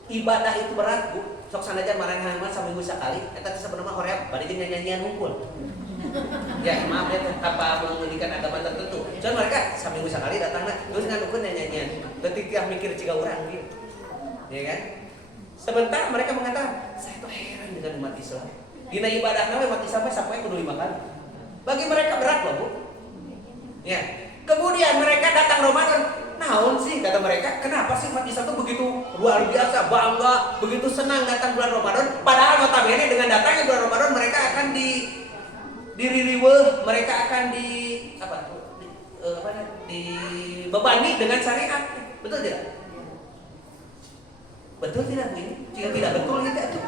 ibadah itu berat Bu. Sok sanajan marangan saminggu sekali eta teh sebenarnya hoream bade jeung nyanyian hungkul. Ya maaf ya tanpa mengulikan agama tertentu. Cuman mereka saminggu sekali datangna terus nganukeun nyanyian. Detik tiap mikir ciga urang gitu. Ya kan? Sebentar mereka mengatakan, saya tuh heran dengan umat Islam. Dina ibadahna we umat Islam sampai kudu 5 kali. Bagi mereka berat loh Bu. Ya. Kemudian mereka datang Ramadan. Naon sih kata mereka, kenapa sih umat Islam itu begitu luar biasa, bangga, begitu senang datang bulan Ramadan? Padahal notabene dengan datangnya bulan Ramadan mereka akan diririweuh, mereka akan dibebani dengan syariat. Betul tidak? Betul tidak Bu? Jika tidak betul kita itu.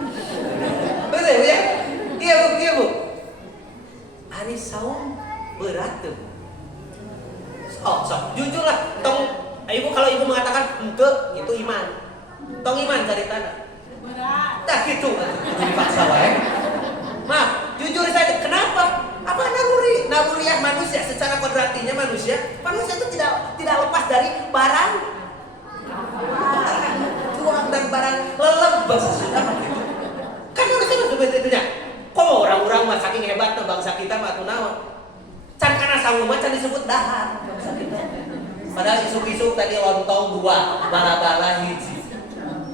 Betul ya? Iya Bu. Hari saum berat tuh. Sok, jujurlah. Ibu kalau ibu mengatakan ente itu iman. Tong iman cari tanda. Berat. Nah gitu. Dipaksa wae. Maaf, jujur saja. Kenapa? Apa naluriah manusia secara kodratinya manusia itu tidak lepas dari barang. Uang dan barang lelem bahasa Sunda gitu. Kan manusia seperti itu nya. Kok orang-orang mah saking hebatnya bangsa kita mah atuh naon? Can kana sangu mah can disebut dahar bangsa kita. Padahal isuk-isuk tadi lontong 2, bala-bala hiji.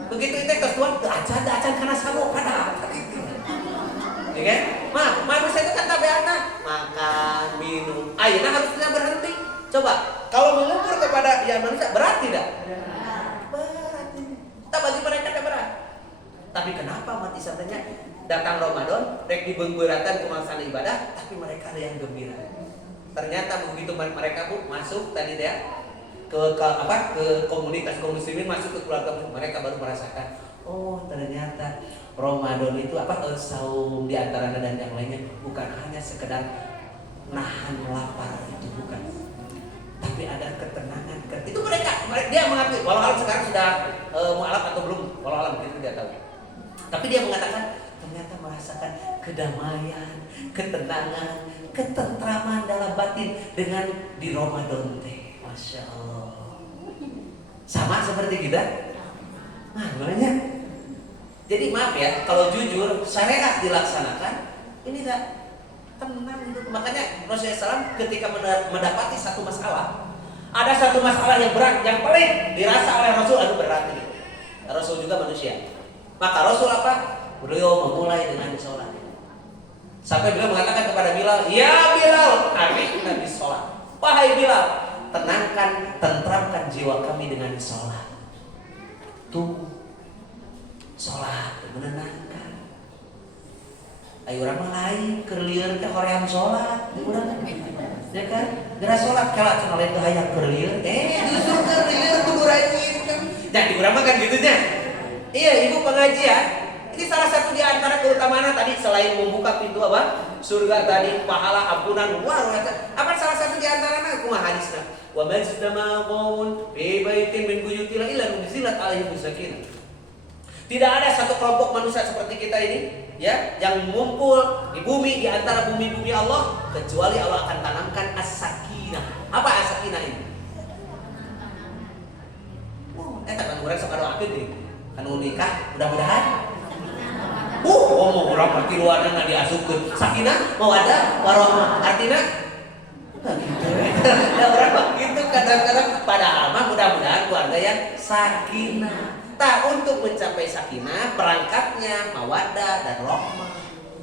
Begitu itu kesuan ke acan karena sabu pada itu. Ya kan? Manusia itu kan tabiatnya makan, minum. Ayeuna harusnya berhenti. Coba, kalau mengukur kepada yang manusia berat tidak? Berat ini. Tak bagi mereka tidak berat. Tapi kenapa umat Islam tanya datang Ramadan, rek dibengberatan kemasan ibadah, tapi mereka ada yang gembira. Ternyata begitu mereka masuk tadi dia ke komunitas kaum muslimin, masuk ke keluarga mereka baru merasakan, oh ternyata Ramadan itu saum di antaranya dan yang lainnya bukan hanya sekedar nahan lapar, itu bukan, tapi ada ketenangan. Itu mereka dia mengakui, walau alam sekarang sudah mualaf atau belum, walau alam itu tidak tahu, tapi dia mengatakan ternyata merasakan kedamaian, ketenangan, ketentraman dalam batin dengan di Ramadan teh. Masya Allah. Sama seperti kita. Nah, makanya. Jadi maaf ya, kalau jujur syariat dilaksanakan, ini tidak tenang gitu. Makanya Rasulullah SAW ketika mendapati satu masalah, ada satu masalah yang berat, yang paling dirasa oleh Rasul, aduh berat ini. Rasul juga manusia. Maka Rasul apa? Beliau memulai dengan sholat. Sampai beliau mengatakan kepada Bilal, ya Bilal, arifna bis sholat. Wahai Bilal, tenangkan, tentramkan jiwa kami dengan sholat. Tuh, sholat menenangkan. Ayo orang lain kerlieur ke hoream sholat, diurang, ya kan? Gerak sholat kalau cuma lain tuh hayang kerlieur, justru kerlieur kudu rajin kan? Jadi urang mah kan gitunya. Iya, ibu pengajian. Ini salah satu di antara keutamaan tadi selain membuka pintu apa? Surga tadi, pahala, ampunan, apa salah satu di antaranya kumaha hadisna? Wa majtama qaumun fi baitin min buyutillah illa nuzilat alaihim sakinah. Tidak ada satu kelompok manusia seperti kita ini, ya, yang mengumpul di bumi di antara bumi-bumi Allah kecuali Allah akan tanamkan as-sakinah. Apa as-sakinah ini? Kan urang sok doakeun deui. Anu nikah mudah-mudahan ngomong orang berarti luarnya nggak diasupkan sakinah mau ada warohmah artinya nggak gitu ya orang begitu kadang-kadang padahal mah mudah-mudahan keluarga yang sakinah. Tak untuk mencapai sakinah perangkatnya mawaddah dan rahmah.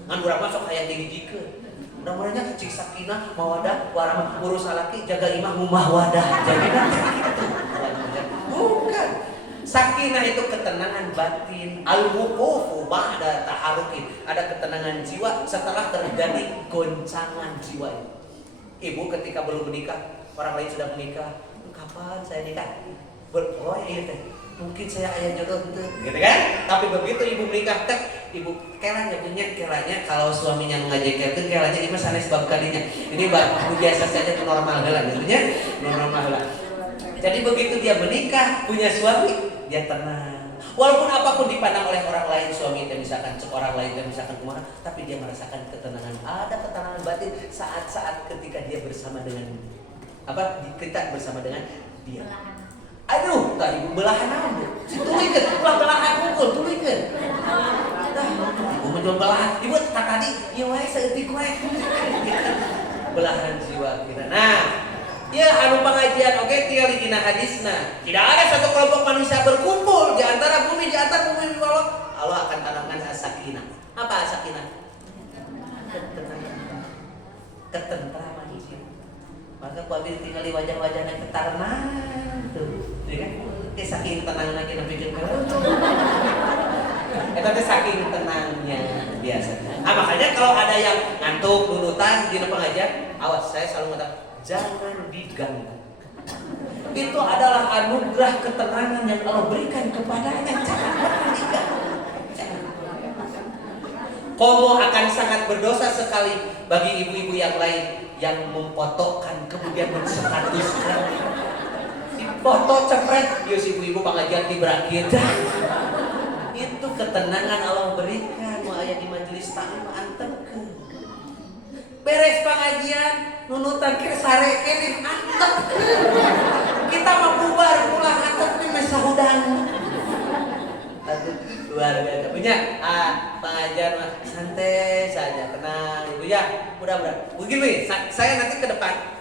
Ngan urang masuk kayak digigikeun. Mudah-mudahannya cik sakinah mawaddah warahmah ngurus salaki jaga imah mumah wadah. Jadi gitu. Bukan. Sakinah itu ketenangan batin, al-wuqufu ba'da taharukin. Ada ketenangan jiwa setelah terjadi goncangan jiwa. Ibu ketika belum menikah, orang lain sudah menikah. Kapan saya nikah? Oh iya teh. Mungkin saya ayah jodoh gitu kan? Tapi begitu ibu menikah, ibu kelanya punya kelanya kalau suaminya mengajarkan kelanya ini sanes bab kalinya. Ini biasa saja normal lah gitu nya, normal lah. Jadi begitu dia menikah, punya suami, dia tenang. Walaupun apapun dipandang oleh orang lain, suami itu misalkan orang lain itu misalkan kemana, tapi dia merasakan ketenangan. Ada ketenangan batin saat-saat ketika dia bersama dengan kita bersama dengan dia. Aduh, tak ibu belahan aja. Tulikeun, belahan mukul, tulikeun. Ibu menjual belahan. Ibu tak tadi, ieu wae saeutik wae. Belahan jiwa kita. Nah, ya anu pengajian oke tinggal dina hadisna. Tidak ada satu kelompok manusia berkumpul di antara bumi Allah. Allah akan tanamkan as-sakinah. Apa as-sakinah? Ketentraman hidup. Maka kuabil tinggal di wajah-wajahnya ketarnan tuh. Ya kan? Saking tenangnya kita pikir eta teh saking tenangnya biasa. Makanya kalau ada yang ngantuk, nunutan di pengajian, awas saya selalu mengatakan jangan diganggu. Itu adalah anugerah ketenangan yang Allah berikan kepadanya. Jangan diganggu. Komo akan sangat berdosa sekali bagi ibu-ibu yang lain yang memfotokan kemudian menstatuskan. Foto cepret, yos ibu-ibu pengajian di berakhir. Itu ketenangan Allah berikan. Mau ayat di majelis taklim antepkeun. Beres pengajian, nunutan ke sare kene antep. Kita mau bubar pulang antep di mesa hudang. Aduh, luar biasa. Punya pengajian santai saja, tenang ibu ya. Mudah-mudahan. Begini, saya nanti ke depan.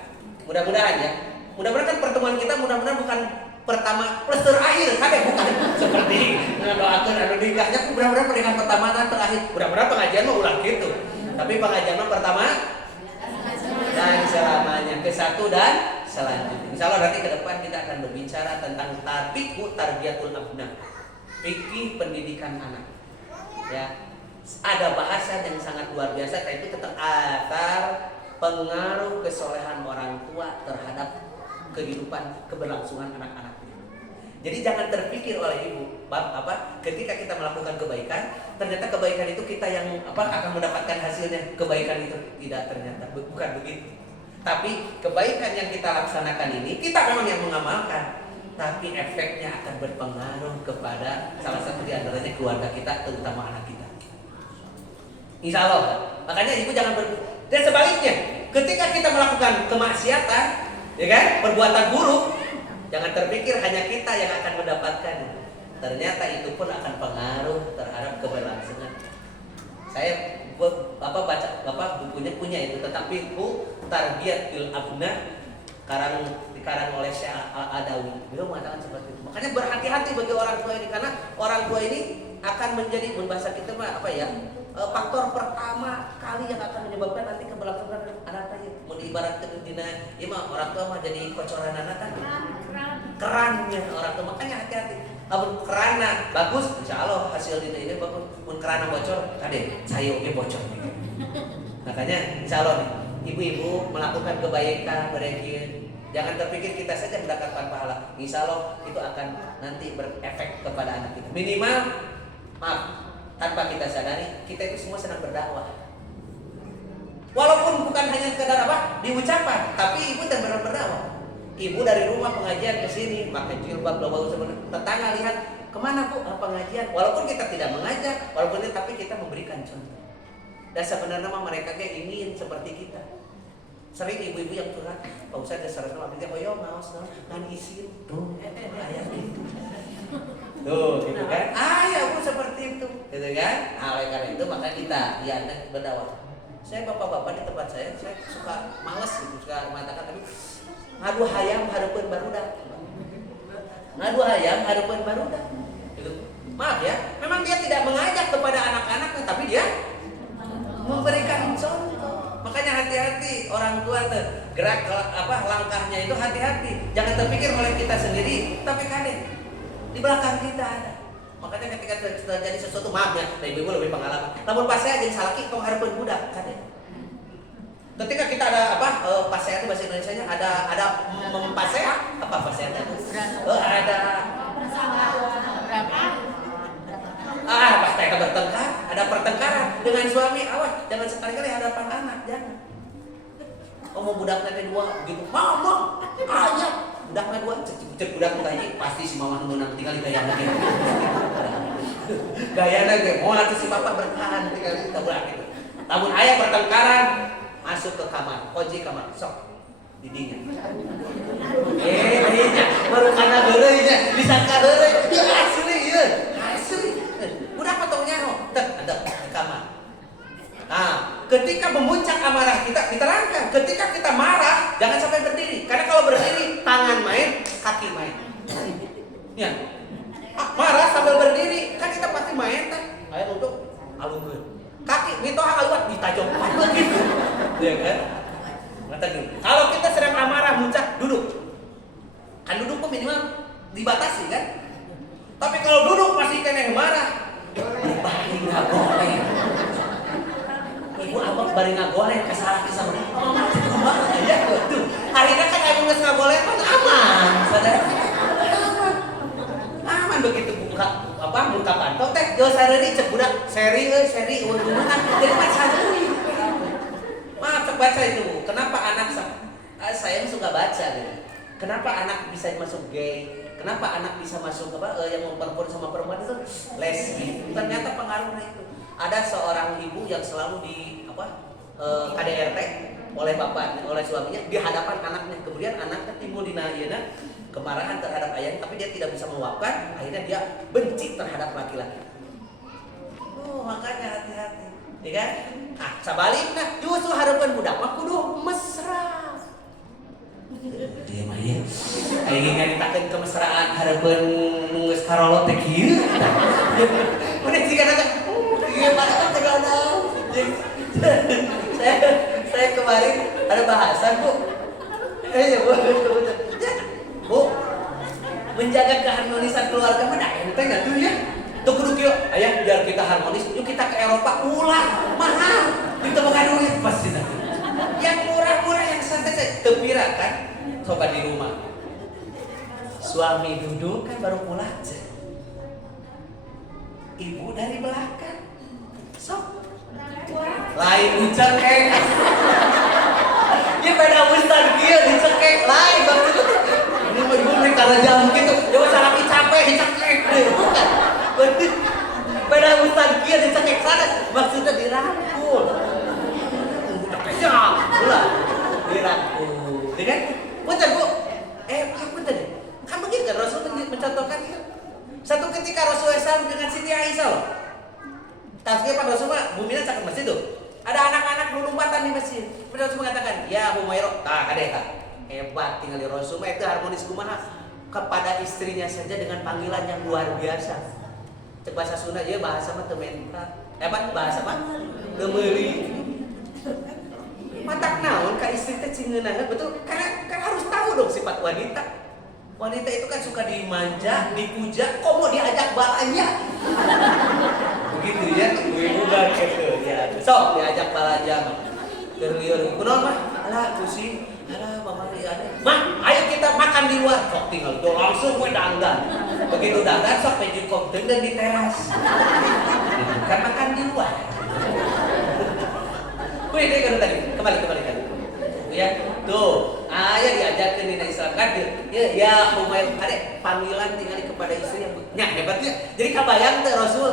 Mudah-mudahan ya. Mudah-mudahan kan pertemuan kita mudah-mudahan bukan pertama plus terakhir, kan ya bukan seperti doakan anu nikahnya mudah-mudahan pernikahan pertama dan terakhir. Mudah-mudahan pengajian mah ulang gitu. Tapi pengajian mah pertama dan selamanya, ke satu dan selanjutnya. Insyaallah nanti ke depan kita akan berbicara tentang tarbiyatul abna. Fikih pendidikan anak. Ya. Ada bahasa yang sangat luar biasa yaitu tentang atar pengaruh kesolehan orang tua terhadap kehidupan keberlangsungan anak-anak. Jadi jangan terpikir oleh ibu ketika kita melakukan kebaikan ternyata kebaikan itu kita yang akan mendapatkan hasilnya. Kebaikan itu tidak, ternyata bukan begitu. Tapi kebaikan yang kita laksanakan ini kita memang yang mengamalkan, tapi efeknya akan berpengaruh kepada salah satu di antaranya keluarga kita, terutama anak kita. Insya Allah. Makanya ibu jangan dan sebaliknya, ketika kita melakukan kemaksiatan, ya kan, perbuatan buruk, jangan terpikir hanya kita yang akan mendapatkannya. Ternyata itu pun akan pengaruh terhadap keberlangsungan. Saya baca bukunya punya itu tentang Fiqhu Tarbiyatul Abna dikarang oleh Syekh Al-Adawi. Beliau mengatakan seperti itu. Makanya berhati-hati bagi orang tua ini karena orang tua ini akan menjadi bahasa kita faktor pertama kali yang akan menyebabkan nanti keberlangsungan anak-anaknya. Mau diibaratkan orang tua mah jadi kocoran anak kan. Kerannya orang tua, makanya hati-hati. Abun kerana bagus, insya Allah hasil ini bagus. Mun kerana bocor, kade sayurnya bocor. Makanya insya Allah ibu-ibu melakukan kebaikan mereka. Jangan terpikir kita saja mendapatkan pahala. Insya Allah itu akan nanti berefek kepada anak kita. Minimal, tanpa kita sadari, kita itu semua sedang berdakwah. Walaupun bukan hanya sekedar di ucapan, tapi ibu benar-benar berdakwah. Ibu dari rumah pengajian ke sini, pakai jilbab, bau sebenarnya. Tetangga lihat, kemana bu pengajian? Walaupun kita tidak mengajak, tapi kita memberikan contoh. Dan sebenarnya mereka ingin seperti kita. Sering ibu-ibu yang curhat, Pak Ustadz dasar nama abdi koyo ngaos ngan isin. Tuh, ayat itu. Tuh, gitu kan? Ya bu seperti itu, gitu kan? Oleh karena itu maka kita berdakwah. Saya bapak-bapak di tempat saya suka males gitu, suka mengatakan tapi ngadu hayam hareupeun barudak. Ngadu hayam hareupeun barudak. Gitu. Maaf ya, memang dia tidak mengajak kepada anak-anaknya, tapi dia memberikan contoh. Makanya hati-hati orang tua tuh gerak langkahnya itu hati-hati. Jangan terpikir oleh kita sendiri, tapi kade di belakang kita ada. Makanya ketika terjadi sesuatu, maaf ya, ibu lebih pengalaman. Namun pas saya jadi salaki kau hareupeun budak, kade. Ketika kita ada pasea itu bahasa Indonesianya ada mempasea apa pasea itu? Ada pas mereka bertengkar, ada pertengkaran dengan suami, awas jangan sekali-kali hadapan anak, jangan. Mau budaknya dua begitu, mau ayah budaknya dua, cek budak tadi pasti si mama menang tinggal gaya lagi. Gaya lagi, mau nanti si papa bertahan tinggal kita budak itu. Namun ayah pertengkaran, masuk ke kamar, kunci kamar, sok didinya. Didinya, baru karena geureunya, disangka geureuy, ya asli ya, asli. Udah potongnya ada di kamar. Nah, ketika memuncak amarah kita, diterangkan, ketika kita marah, jangan sampai berdiri. Karena kalau berdiri, tangan main, kaki main. Ya, marah sambil berdiri, kan kita pasti main kan? Ayo untuk alungkeun. Kaki mitoha kaluat ditajam gitu. Ya kan? Kata dulu. Kalau kita sedang amarah muncak, duduk. Kan duduk minimal dibatasi kan? Tapi kalau duduk masih kena marah, bari ngagoleh. Ibu abang bari ngagoleh kesalah kisah. Ya tuh. Akhirnya kan abang geus ngagoleh kan aman, saudara. Aman begitu muka pantau teh jauh sareri cek budak seri udah jadi sareri. Maaf cek baca itu bu. Kenapa anak saya suka baca gitu. Kenapa anak bisa masuk gay? Kenapa anak bisa masuk yang perempuan sama perempuan itu lesbi? Ternyata pengaruhnya itu. Ada seorang ibu yang selalu di KDRT oleh bapaknya, oleh suaminya di hadapan anaknya. Kemudian anaknya timbul dina ayeuna kemarahan terhadap ayahnya, tapi dia tidak bisa meluapkan. Akhirnya dia benci terhadap laki-laki. Makanya hati-hati, ya kan? Sabalikna justru hareupeun budak mah kudu mesra. Dia mah kan Bu? Bu, ya, Bu, menjaga keharmonisan keluarga mana ente nggak tuh ya? Tuh kudu yuk, ayah biar kita harmonis, yuk kita ke Eropa, ulah mahal, kita bukan duit pasti nanti. Yang murah-murah yang santai, tepira kan, coba di rumah. Suami duduk kan baru pulang, ibu dari belakang, sok lain dicekek. Ya beda ustad dia dicekek lain maksudnya. Ini mau ibu nih karena jam gitu, dia salah capek dicekek deh, bukan. Beda ustad dia dicekek sana, maksudnya dirangkul. Cekeknya, ulah dirangkul, dengan punten Bu, punten deh. Kan begitu kan Rasul mencontohkan itu. Satu ketika Rasulullah SAW dengan Siti Aisyah loh. Tafsir pada Rasulullah, buminya cakap masjid tuh. Ada anak-anak lulumbatan di masjid. Pada Rasul mengatakan, ya Humairah, kadeta. Hebat tinggal di Rasulullah itu harmonis kumaha kepada istrinya saja dengan panggilan yang luar biasa. Cek bahasa Sunda ya bahasa mah teu menta. Bahasa mah teu meuli. Matak naon ka istri teh cingeunana betul karena kan harus tahu dong sifat wanita. Wanita itu kan suka dimanja, dipuja, kok mau diajak balanja? Begitu ya, ibu kan gitu ya. Sok diajak balanja. Terliur, kunaon mah? Alah pusing, alah mama lihat. Mah, ayo kita makan di luar. Sok tinggal tuh langsung gue dandan. Begitu dandan sok peju kokten dan di teras. Kan makan di luar. Wih, dia kan tadi, kembali tadi. Ya, tuh, ayah diajarkan di Islam kan, ya Umair, ada panggilan tinggal kepada istri yang hebatnya. Jadi kebayang tuh Rasul,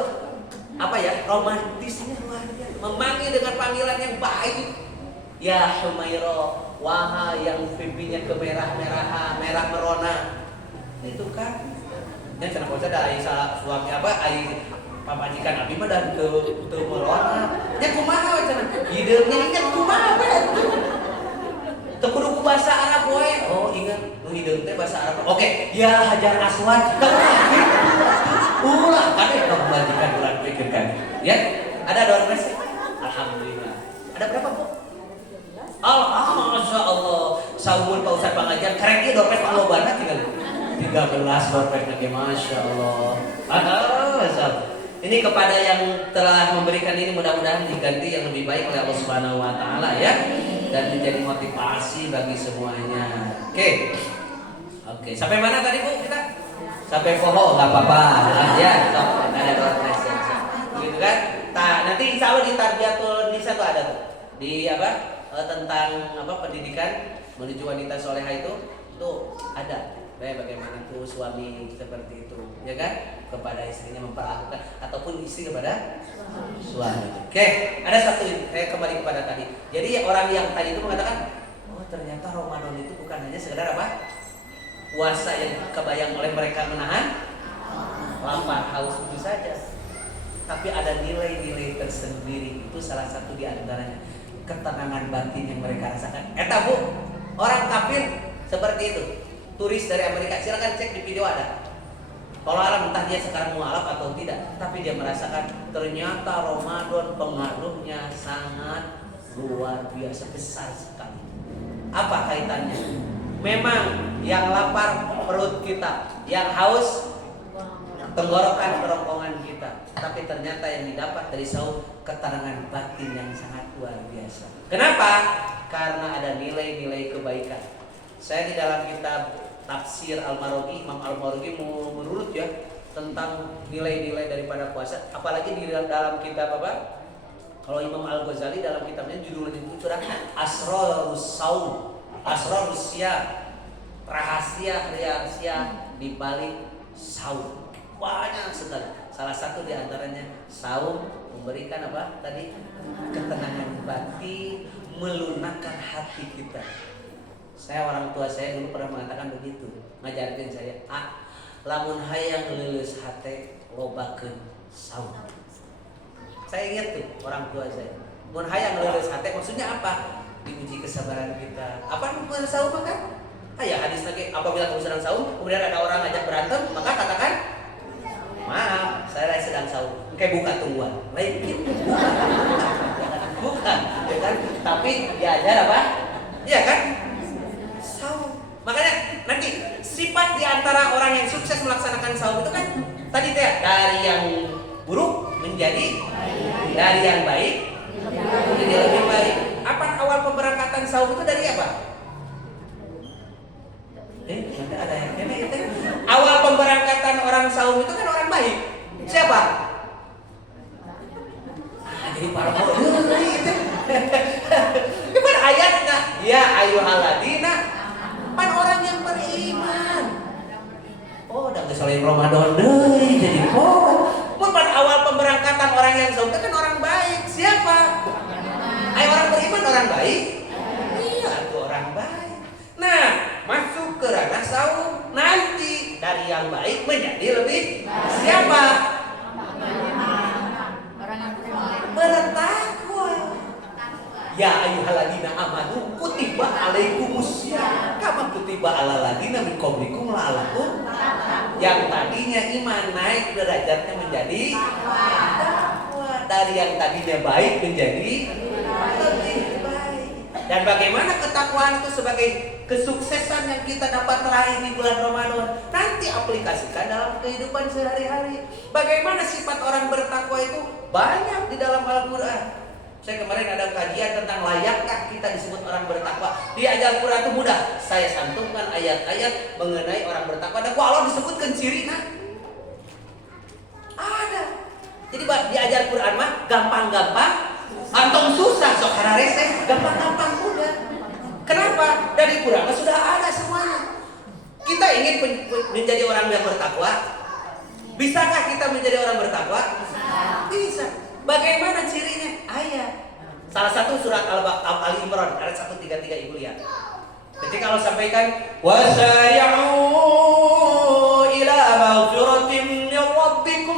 apa ya, romantisnya luar biasa, memanggil dengan panggilan yang baik. Ya Humairah, wahai yang pipinya kemerah-merahan, merah merona, itu kan. Yang kenapa ada Aisyah suami apa, pamajikan Abi mah dan ke merona. Ya kumaha cenah, hidungnya ingat kumaha betul. Tekudu bahasa Arab we. Oh ingat, nu hideung teh bahasa Arab. Oke, ya Hajar Aswad. Ulah kan eta pembajikan urang pikirkan. Ya, ada doa resep. Alhamdulillah. Ada berapa, Bu? Masya Allah. Saumur Pak Ustaz pengajian karek ieu dompet panglobana tinggal 13 dompet lagi, Masya Allah. Ini kepada yang telah memberikan ini mudah-mudahan diganti yang lebih baik oleh Allah Subhanahu wa taala ya. Dan menjadi motivasi bagi semuanya. Oke, sampai mana tadi Bu kita? Sampai poho, nggak apa-apa. Ya, sok ada doa gitu kan? Nanti insya Allah di Tarbiyatul Nisa tuh ada tuh. Di tentang pendidikan menuju wanita soleha itu tuh ada. Bagaimana tuh suami seperti itu, ya kan? Kepada istrinya memperlakukan ataupun istri kepada suami. Oke, ada satu saya kembali kepada tadi. Jadi orang yang tadi itu mengatakan, oh ternyata Ramadan itu bukan hanya sekedar puasa yang kebayang oleh mereka menahan lapar, haus itu saja. Tapi ada nilai-nilai tersendiri, itu salah satu di antaranya ketenangan batin yang mereka rasakan. Eta Bu, orang kafir seperti itu. Turis dari Amerika, silakan cek di video ada. Kalau alam entah dia sekarang mualaf atau tidak, tapi dia merasakan ternyata Ramadan pengaruhnya sangat luar biasa besar sekali. Apa kaitannya? Memang yang lapar perut kita, yang haus tenggorokan kerongkongan kita. Tapi ternyata yang didapat dari sahur ketenangan batin yang sangat luar biasa. Kenapa? Karena ada nilai-nilai kebaikan. Saya di dalam kitab Tafsir Al-Maraghi, Imam Al-Maraghi merurut ya tentang nilai-nilai daripada puasa. Apalagi di dalam kitab apa? Kalau Imam Al-Ghazali dalam kitabnya judulnya itu curang Asrarus Saum, Asrarus Siyam, rahasia di balik saum. Banyak sekali. Salah satu di antaranya saum memberikan apa? Tadi ketenangan batin, melunakkan hati kita. Orang tua saya dulu pernah mengatakan begitu, ngajarin saya, lamun hayang leuleus hate lobakeun saum. Saya ingat tuh orang tua saya. Mun hayang leuleus hate maksudnya apa? Diuji kesabaran kita. Apa bukan saum kan? Hadis lagi apabila kamu sedang saum, kemudian ada orang ngajak berantem, maka katakan, maaf, saya lagi sedang saum. Kayak buka tungguan. Lain gitu. Bukan, ya kan? Tapi diajar apa? Iya kan? Saum. Makanya nanti sifat di antara orang yang sukses melaksanakan saum itu kan tadi teh dari yang buruk menjadi dari yang baik menjadi lebih baik. Apa awal pemberangkatan saum itu dari apa? Nanti ada yang itu. Awal pemberangkatan orang saum itu kan orang baik. Siapa? Jadi para itu. Itu kan ayatnya. Ya ayyuhalladzina, pan orang yang beriman. Oh, udah ngeselin Ramadan deh. Jadi bukan awal pemberangkatan orang yang saum itu kan orang baik. Siapa? Orang beriman orang baik. Iya, itu orang baik. Nah, masuk ke ranah saum nanti dari yang baik menjadi lebih siapa? Bertakwa. Ya ayyuhalladzina amanu kutiba alaikumussyam kama kutiba alal ladzina min qablikum la'allakum. Yang tadinya iman naik derajatnya menjadi takwa. Dari yang tadinya baik menjadi lebih baik. Dan bagaimana ketakwaan itu sebagai kesuksesan yang kita dapat raih di bulan Ramadan, nanti aplikasikan dalam kehidupan sehari-hari. Bagaimana sifat orang bertakwa itu banyak di dalam Al-Quran. Saya kemarin ada kajian tentang layakkah kita disebut orang bertakwa. Di Al-Quran itu mudah. Saya santumkan ayat-ayat mengenai orang bertakwa. Dan Allah disebutkan cirinya ada. Jadi di Al-Quran mah gampang-gampang, antong susah sok hararese, gampang-gampang mudah. Kenapa? Dari Quran sudah ada semuanya. Kita ingin menjadi orang yang bertakwa. Bisakah kita menjadi orang bertakwa? Bisa. Bagaimana cirinya? Ayat. Salah satu surat Ali Imran ayat 133 Ibu lihat. Jadi kalau sampaikan wasari'u ila maghfiratin min rabbikum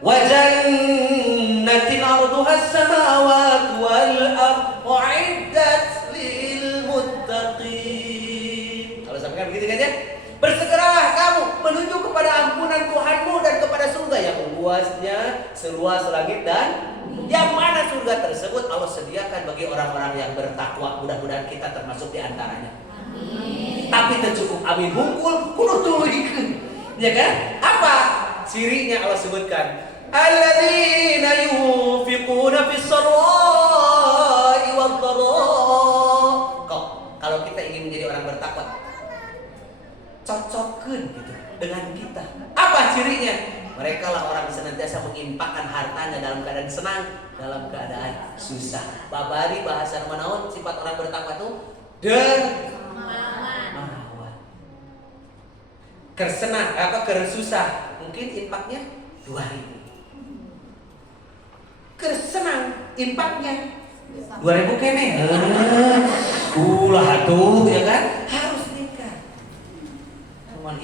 wa jannatin 'arduha as-samawati wal ardu 'iddat lil muttaqin. Kalau sampaikan begitu kan ya? Bersegeralah kamu menuju kepada ampunan Tuhanmu dan kepada surga yang luasnya seluas langit dan yang mana surga tersebut Allah sediakan bagi orang-orang yang bertakwa. Mudah-mudahan kita termasuk di antaranya. Amin. Tapi tercukup amin hungkul kudu tuluikeun. Ya kan? Apa cirinya Allah sebutkan? Alladzina yunfiquna fis-sarra'i wad-dharra. Kalau kita ingin menjadi orang bertakwa, cocokkan gitu dengan kita. Apa cirinya? Mereka lah orang senantiasa menginfakkan hartanya dalam keadaan senang, dalam keadaan susah. Babari bahasa manaon sifat orang bertakwa itu dermawan. Kersenang kersusah mungkin infaknya 2.000. Kersenang infaknya 2.000 kene. Ulah tuh ya kan? Harus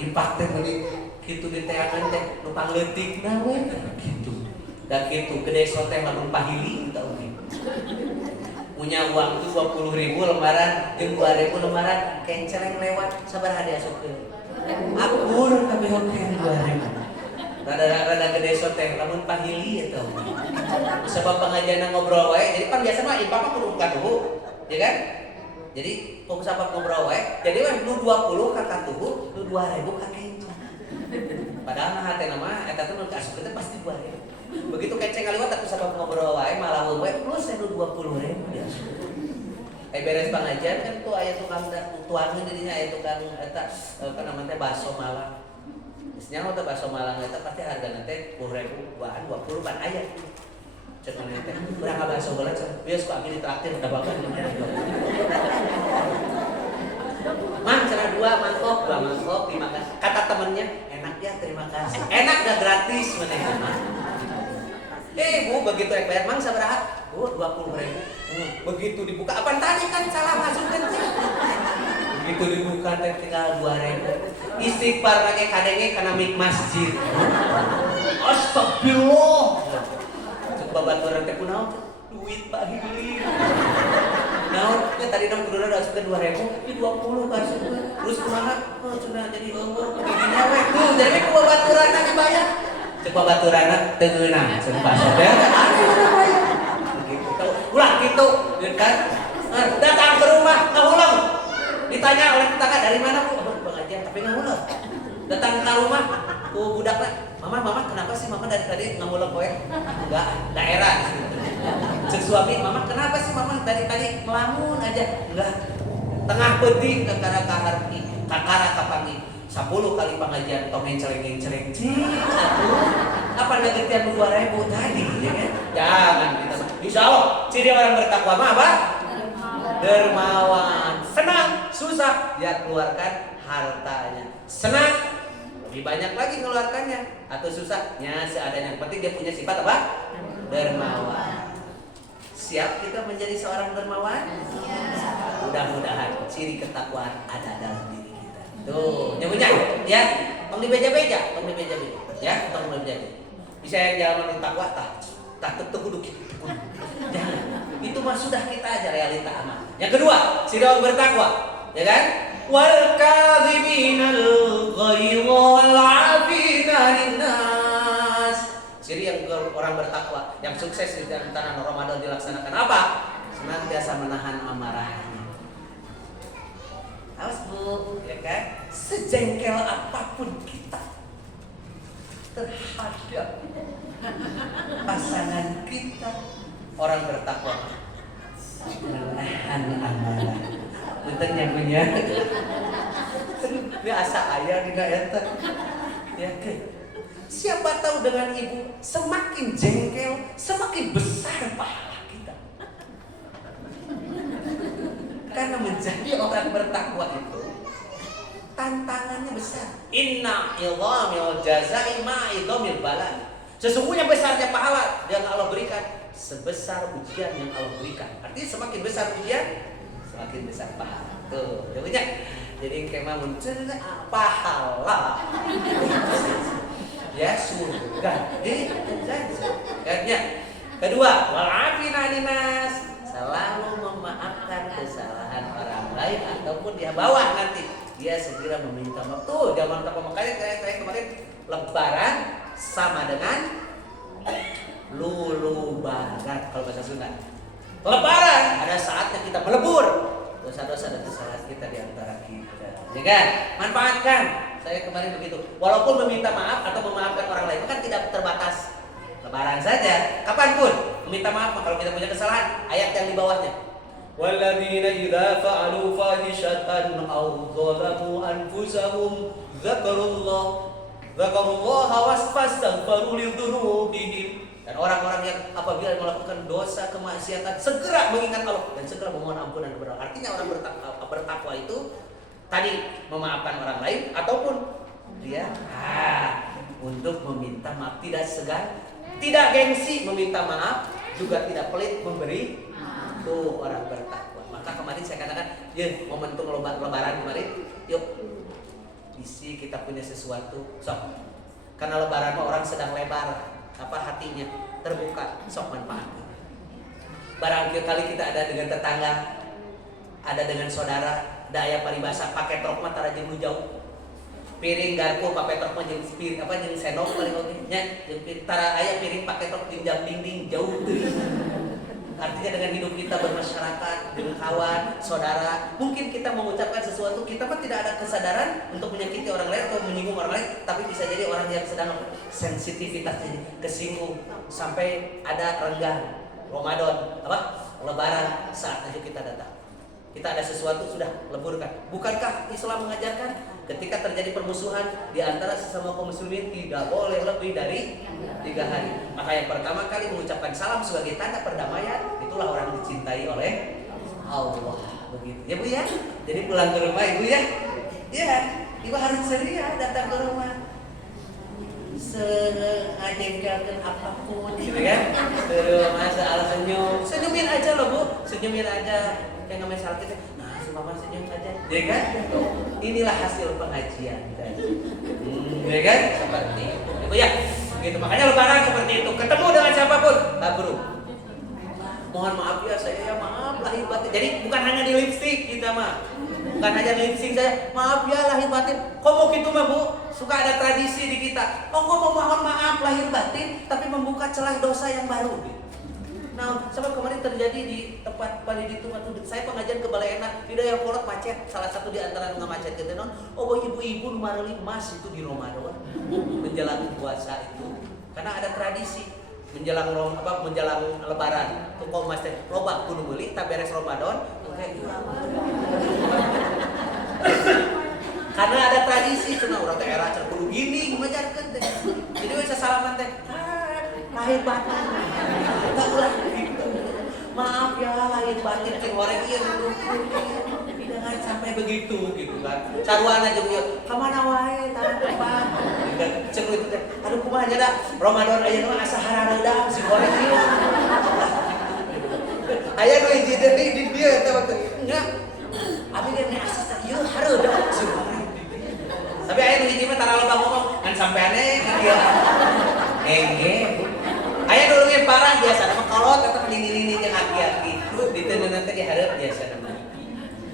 impak teh meuli kitu di teangan teh nu pangleutikna we kitu. Da kitu gede soteh lamun pahili kita oge. Punya uang tuh 20.000 lembaran jeung 2.000 lembaran kenceleng lewat sabaraha diasupkeun. Akur kabeh oge 2.000. Rada gede soteh lamun pahili eta oge. Sebab pengajian ngobrol wae jadi kan biasa mah impak mah kudu buka dulu, ya kan? Jadi sahabat ngobrol wae, jadi weh nu 20 ka katuhu, nu 2.000 ka kenceng. Padahal nah hate nama eta teh nu kaasup teh pasti 2.000. Begitu kenceng kaliwat atuh sahabat ngobrol wae malah wae plus nu 20.000 dia. Beres pengajian kan tuh aya tukang tuangeun didinya aya tukang eta apa namanya bakso Malang. Geus nyaho teh bakso Malang eta pasti hargana teh 10.000 buaan 20 ban aya. Cek mana teh berangkat bakso bola bias kok ambil traktir udah bapak Mang cara 2 mangkok terima kasih. Kata temennya enak ya terima kasih. Enak gak gratis mana Bu begitu bayar mang sabaraha? Bu 20.000. Begitu dibuka apa tadi kan salah masukkan teh. Begitu dibuka teh tinggal 2.000. Istighfar lagi kadenge kana mik masjid. Astagfirullah. Babaturan teh kunaon? Duit Pak Hili. Naon tadi dong kuduna asukeun 2.000, di 20 kasih. Terus kumaha? Oh cenah jadi eueuh begininya we. Tuh jadi ku babaturan lagi bayar. Cek babaturan teu ngeunang cenah Pak Soder. Begitu. Ulah kitu Ya kan? Datang ke rumah ngulang. Ditanya oleh tetangga, dari mana Bu? Pengajian, tapi ngulang. Datang ke rumah, budaknya, Mama, kenapa sih Mama dari tadi ngulang kowe? Enggak, daerah. Cek suami, Mama, kenapa sih Mama dari tadi melamun aja? Enggak. Tengah penting ke kakara kaharti, kakara kapangi. 10 kali pengajian tong ngenceleng apa negetian 2.000 tadi ya kan? Jangan kita. Insya Allah ciri orang bertakwa mah apa? Dermawan. Senang, susah dia keluarkan hartanya. Senang lebih banyak lagi mengeluarkannya, atau susahnya seadanya. Yang penting dia punya sifat apa? Dermawan. Siap kita menjadi seorang dermawan? Mudah-mudahan ciri ketakwaan ada dalam diri kita. Tuh, nyebutnya ya, tong dibeja-beja, ya, tong dibeja. Bisa yang jalan takwa tak teguduk. Jangan. Itu mah sudah kita aja realita aman. Yang kedua, ciri orang bertakwa, ya kan? Wal kadhiminal ghaidha wal 'afina 'anil nas. Ciri yang orang bertakwa yang sukses di antara Ramadan dilaksanakan apa? Senantiasa menahan amarahnya. Awas Bu, ya kan? Sejengkel apapun kita terhadap pasangan kita, orang bertakwa menahan amarah. Betul yang punya. Ini asa ayah di daerah. Ya kan? Siapa tahu dengan ibu semakin jengkel, semakin besar pahala kita. Karena menjadi orang bertakwa itu tantangannya besar. Inna idhamil jazai ma'idhamil bala. Sesungguhnya besarnya pahala yang Allah berikan sebesar ujian yang Allah berikan. Artinya semakin besar ujian, semakin besar pahala. Tuh, jawabnya. Jadi kemah muncul pahala. Ya surga. Jadi janji. Kedua, wal 'afina 'anil nas. Selalu memaafkan kesalahan orang lain ataupun dia bawah nanti dia segera meminta maaf. Tuh zaman makanya kayak kemarin Lebaran sama dengan lulu barat kalau bahasa Sunda. Lebaran ada saatnya kita melebur dosa-dosa dan kesalahan kita di antara kita. Ya kan? Manfaatkan. Saya kemarin begitu. Walaupun meminta maaf atau memaafkan orang lain kan tidak terbatas Lebaran saja, kapanpun meminta maaf kalau kita punya kesalahan. Ayat yang di bawahnya. Walladzina idza fa'alu fahishatan aw dzalamu anfusahum dzakarullaha wastaghfiru lidzunubihim. Dan orang-orang yang apabila melakukan dosa kemaksiatan segera mengingat Allah dan segera memohon ampunan kepada Allah. Artinya orang bertakwa itu tadi memaafkan orang lain ataupun dia untuk meminta maaf, tidak segan, tidak gengsi meminta maaf, juga tidak pelit memberi. Tuh orang bertakwa. Maka kemarin saya katakan, ya momentum Lebaran kemarin, yuk isi kita punya sesuatu, sok. Karena Lebaran orang sedang lebar, apa hatinya terbuka, sok manfaatkan. Barangkali kita ada dengan tetangga, ada dengan saudara, daya paribasa pakai truk mah tara jeung jauh. Piring garpu pakai truk mah jeung piring apa jeung sendok paling oge nya, jeung tara aya piring pakai truk jeung jam dinding jauh teuing. Artinya dengan hidup kita bermasyarakat, dengan kawan, saudara, mungkin kita mengucapkan sesuatu, kita mah tidak ada kesadaran untuk menyakiti orang lain atau menyinggung orang lain, tapi bisa jadi orang yang sedang sensitivitasnya kesinggung sampai ada renggang. Ramadan, Lebaran, saat itu kita datang. Kita ada sesuatu sudah leburkan. Bukankah Islam mengajarkan ketika terjadi permusuhan di antara sesama kaum muslimin tidak boleh lebih dari 3 hari. Maka yang pertama kali mengucapkan salam sebagai tanda perdamaian, itulah orang dicintai oleh Allah. Begitu. Ya Bu ya. Jadi pulang ke rumah Ibu ya. Ya, Ibu harus ceria datang ke rumah. Sengajengkelkan apapun gitu kan. Terus masalah senyumin aja loh Bu, senyumin aja. Kayak namanya salah kita, nah si Mama senyum aja, ya kan? Inilah hasil pengajian, ya kan? Seperti itu ya, gitu. Makanya Lebaran seperti itu, ketemu dengan siapapun, bro. Mohon maaf ya, saya maaf lahir batin. Jadi bukan hanya di lipstick kita mah, bukan hanya di lipstick saya, maaf ya lahir batin. Kok mau gitu mah Bu? Suka ada tradisi di kita. Oh kok mau mohon maaf lahir batin, tapi membuka celah dosa yang baru. Nah, sama kemarin terjadi di tempat Bali di Tumat. Saya pengajian ke Balai Enak, di daerah Polot macet. Salah satu di antara nggak macet gitu non. Oh, ibu-ibu mareli emas itu di Ramadan menjelang puasa itu. Karena ada tradisi menjelang menjelang Lebaran. Tuh kau mas teh loba kudu meuli tak beres Ramadan, kayak karena ada tradisi cenah urang teh era cer kudu gini ngajarkeun teh. Jadi we sasalaman teh lahir batin. Kita ulah gitu. Maaf ya lahir batin teh goreng ieu jangan sampai begitu gitu kan. Saruana jeung ieu ka mana wae tanah depan. Dan cenah itu teh aduh kumaha nya da Ramadan aya nu asa harareudang si goreng ieu. Aya nu hiji deui di dieu eta waktu nya. Abi ge asa ieu hareudeung si goreng. Tapi aya nu hiji mah tara loba ngomong kan sampeane ka dieu. Engge. Aya nu leuwih parah biasa mah kolot eta nini-nini jeung aki-aki. Diteuneunan teh di hareup biasa mah.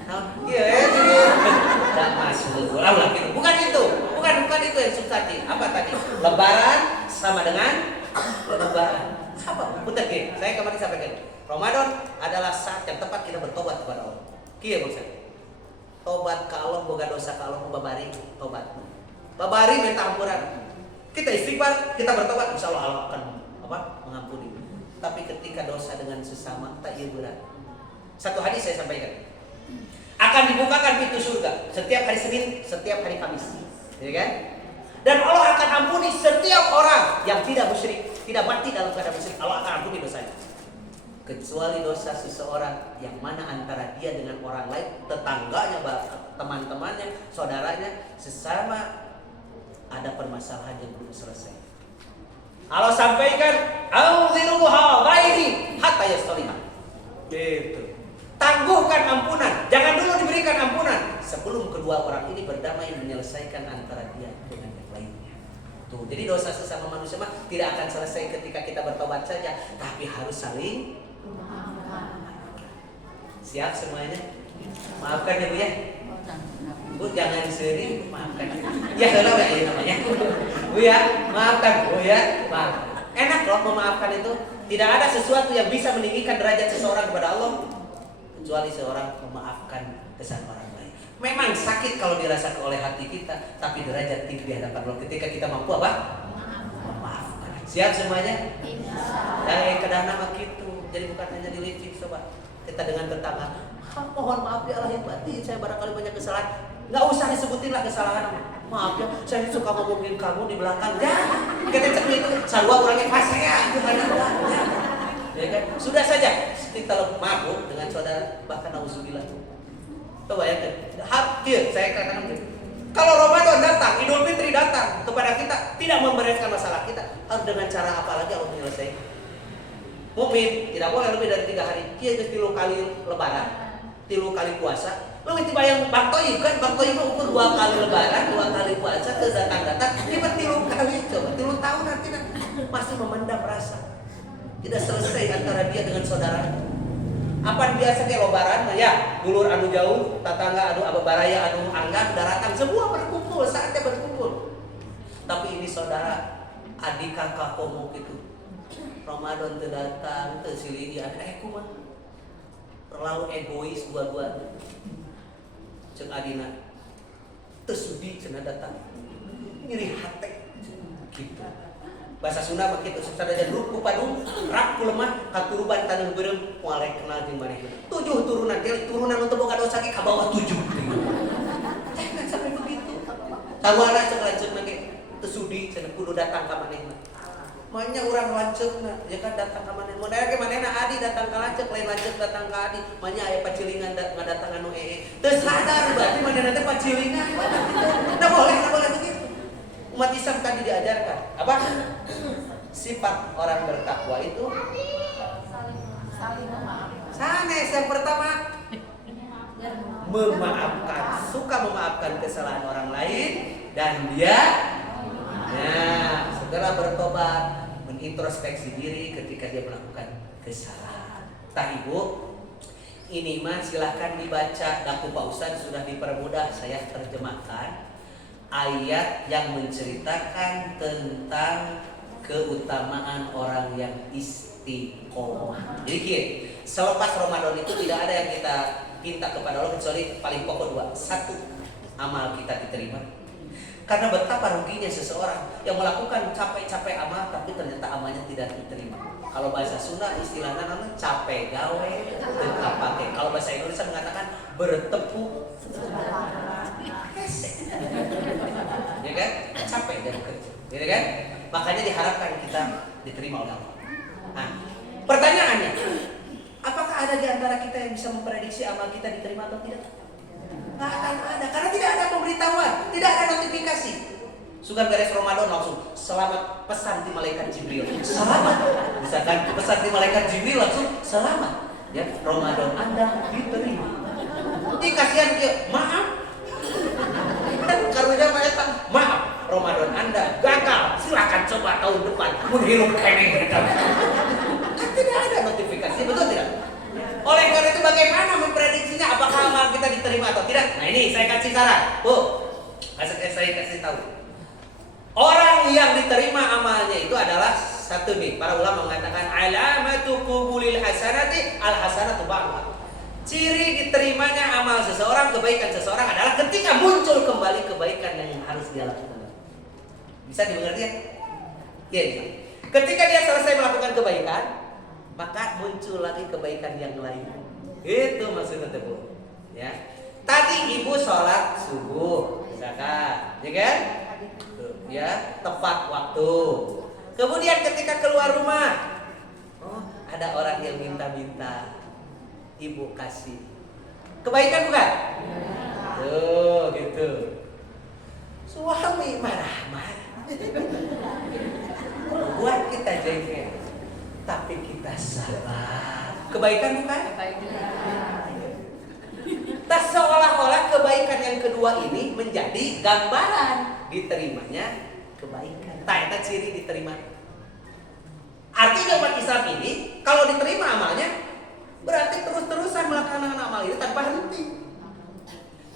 Nah, iya itu enggak masuk. Ulah gitu. Bukan itu yang substantif. Apa tadi? Lebaran sama dengan lebaran. Apa? Putar ge. Saya kemarin sampaikan. Ramadan adalah saat yang tepat kita bertobat kepada Allah. Kieu bangsa. Tobat ka Allah, boga dosa ka Allah, babari tobat. Babari minta ampunan. Kita istighfar, kita bertobat, insyaallah Allah akan mengampuni. Tapi ketika dosa dengan sesama tak ieu berat. Satu hadis saya sampaikan. Akan dibukakan pintu surga setiap hari Senin, setiap hari Kamis, ya kan? Dan Allah akan ampuni setiap orang yang tidak musyrik, tidak mati dalam keadaan musyrik. Allah akan ampuni dosanya. Kecuali dosa seseorang yang mana antara dia dengan orang lain, tetangganya, teman-temannya, saudaranya, sesama ada permasalahan yang belum selesai. Allah sampaikan, "Auziruha ghairi hatta yastaliha." Gitu. Tangguhkan ampunan, jangan dulu diberikan ampunan sebelum kedua orang ini berdamai menyelesaikan antara dia dengan yang lainnya. Tuh, jadi dosa sesama manusia mah tidak akan selesai ketika kita bertobat saja, tapi harus saling siap semuanya. Maafkan ya Bu ya. Bu jangan sering maafkan. Ya kalau ya namanya. Bu ya, maafkan Bu ya. Maaf. Enak loh memaafkan itu. Tidak ada sesuatu yang bisa meninggikan derajat seseorang kepada Allah kecuali seorang memaafkan kesalahan orang lain. Memang sakit kalau dirasakan oleh hati kita, tapi derajat tinggi di hadapan Allah ketika kita mampu apa? Memaafkan. Siap semuanya? Dari kedah nama gitu. Jadi bukan hanya di lipstick, coba kita dengan tetangga. Mohon maaf ya lahir batin, saya barangkali banyak kesalahan. Nggak usah disebutin lah kesalahan. Maaf ya, saya suka ngomongin kamu di belakang. Ya, kita cek itu. Sarua orangnya pas ya, bukan di belakang. Ya kan? Sudah saja kita mabuk dengan saudara, bahkan nauzubillah. Coba ya kan, hadir saya katakan kalau Ramadan datang, Idul Fitri datang kepada kita, tidak membereskan masalah kita, harus dengan cara apa lagi Allah menyelesaikan? Mukmin tidak boleh lebih dari 3 hari. Kieu geus 3 kali lebaran, 3 kali puasa. Lu mesti bayang baktoy kan, baktoy mah ukur 2 kali lebaran, 2 kali puasa, terus datang-datang, ini 3 kali coba, 3 tahun nanti masih memendam rasa. Tidak selesai antara dia dengan saudara. Apa biasa kayak lebaran ya, dulur anu jauh, tetangga anu ababaraya anu anggan daratan semua berkumpul, saatnya berkumpul. Tapi ini saudara, adik kakak komo gitu. Ramadan teu datang, teu silih dia kumaha. Terlalu egois dua-dua. Ceuk adina teu sudi cenah datang. Ngiri hate gitu. Bahasa Sunda mah kitu sadaya ruku padung rak ku lemah katuruban taneuh beureum moal rek kenal jeung manehna 7 turunan turunan nu teu boga dosa ge ka bawah 7 jangan sampai begitu tawara cek lanceukna ge teu sudi cenah kudu datang ka manehna manya urang lanceukna ya kan datang ka manehna modal ge manehna adi datang ka lanceuk lain lanceuk datang ka adi manya aya pacilingan ngadatang anu teu sadar berarti manehna teh pacilingan da boleh begitu. Umat Islam tadi diajarkan apa? Sifat orang bertakwa itu saling memaafkan. Sanes yang pertama memaafkan, suka memaafkan kesalahan orang lain dan dia segera bertobat, menintrospeksi diri ketika dia melakukan kesalahan. Tah Ibu, ini mah silahkan dibaca. Daku Pak Ustadz sudah dipermudah, saya terjemahkan ayat yang menceritakan tentang keutamaan orang yang istiqomah. Jadi gini, selepas Ramadan itu tidak ada yang kita minta kepada Allah kecuali paling pokok dua. Satu, amal kita diterima. Karena betapa ruginya seseorang yang melakukan capek-capek amal tapi ternyata amalnya tidak diterima. Kalau bahasa Sunda istilahnya namanya capek gawe tetap pakai. Kalau bahasa Indonesia mengatakan bertepuk ya kan? Capek dan kerja, gitu kan? Makanya diharapkan kita diterima oleh Allah. Nah, pertanyaannya, apakah ada di antara kita yang bisa memprediksi amal kita diterima atau tidak? Nggak akan ada, karena tidak ada pemberitahuan, tidak ada notifikasi. Sudah beres Ramadan langsung selamat pesan di malaikat Jibril. Selamat, misalkan pesan di malaikat Jibril langsung selamat. Ya, Ramadan Anda diterima. Ini kasihan dia, maaf. Karunya maaf, Ramadan Anda gagal. Silakan coba tahun depan menghirup kene. Tidak ada notifikasi, betul tidak? Oleh karena itu bagaimana memprediksinya apakah amal kita diterima atau tidak? Nah ini saya kasih saran, Bu. Saya kasih tahu. Orang yang diterima amalnya itu adalah satu nih. Para ulama mengatakan alamatu qubulil hasanati al hasanatu ba'da. Ciri diterimanya amal seseorang, kebaikan seseorang adalah ketika muncul kembali kebaikan yang harus dia lakukan. Bisa dimengerti ya? Ya. Ketika dia selesai melakukan kebaikan, maka muncul lagi kebaikan yang lain. Itu maksudnya Bu. Ya. Tadi ibu sholat subuh, misalkan, ya kan? Ya, tepat waktu. Kemudian ketika keluar rumah, oh, ada orang yang minta-minta, ibu kasih. Kebaikan bukan? Tuh, gitu. Suami marah-marah. Buat kita jengkel. Tapi kita salah. Kebaikan bukan? Tak seolah-olah kebaikan yang kedua ini menjadi gambaran diterimanya kebaikan. Tak ada ciri diterima. Artinya umat Islam ini kalau diterima amalnya berarti terus-terusan melakukan amal itu tanpa henti.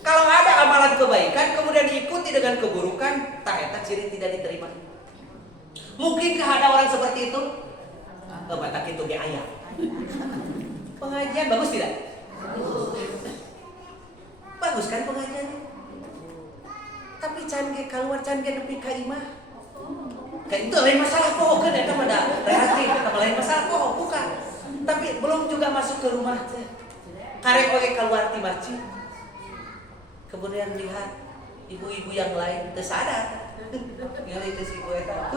Kalau ada amalan kebaikan kemudian diikuti dengan keburukan, tak ada ciri tidak diterima. Mungkinkah ada orang seperti itu? Batak itu ge ayam. Pengajian bagus tidak? Bagus kan pengajian? Tapi can ge keluar can ge nepi ka imah. Kayak itu lain masalah kok kan eta mah relatif, eta lain masalah kok bukan. Tapi belum juga masuk ke rumah teh. Karek oge keluar ti masjid. Kemudian lihat ibu-ibu yang lain teu sadar. Ngali ke si gue eta.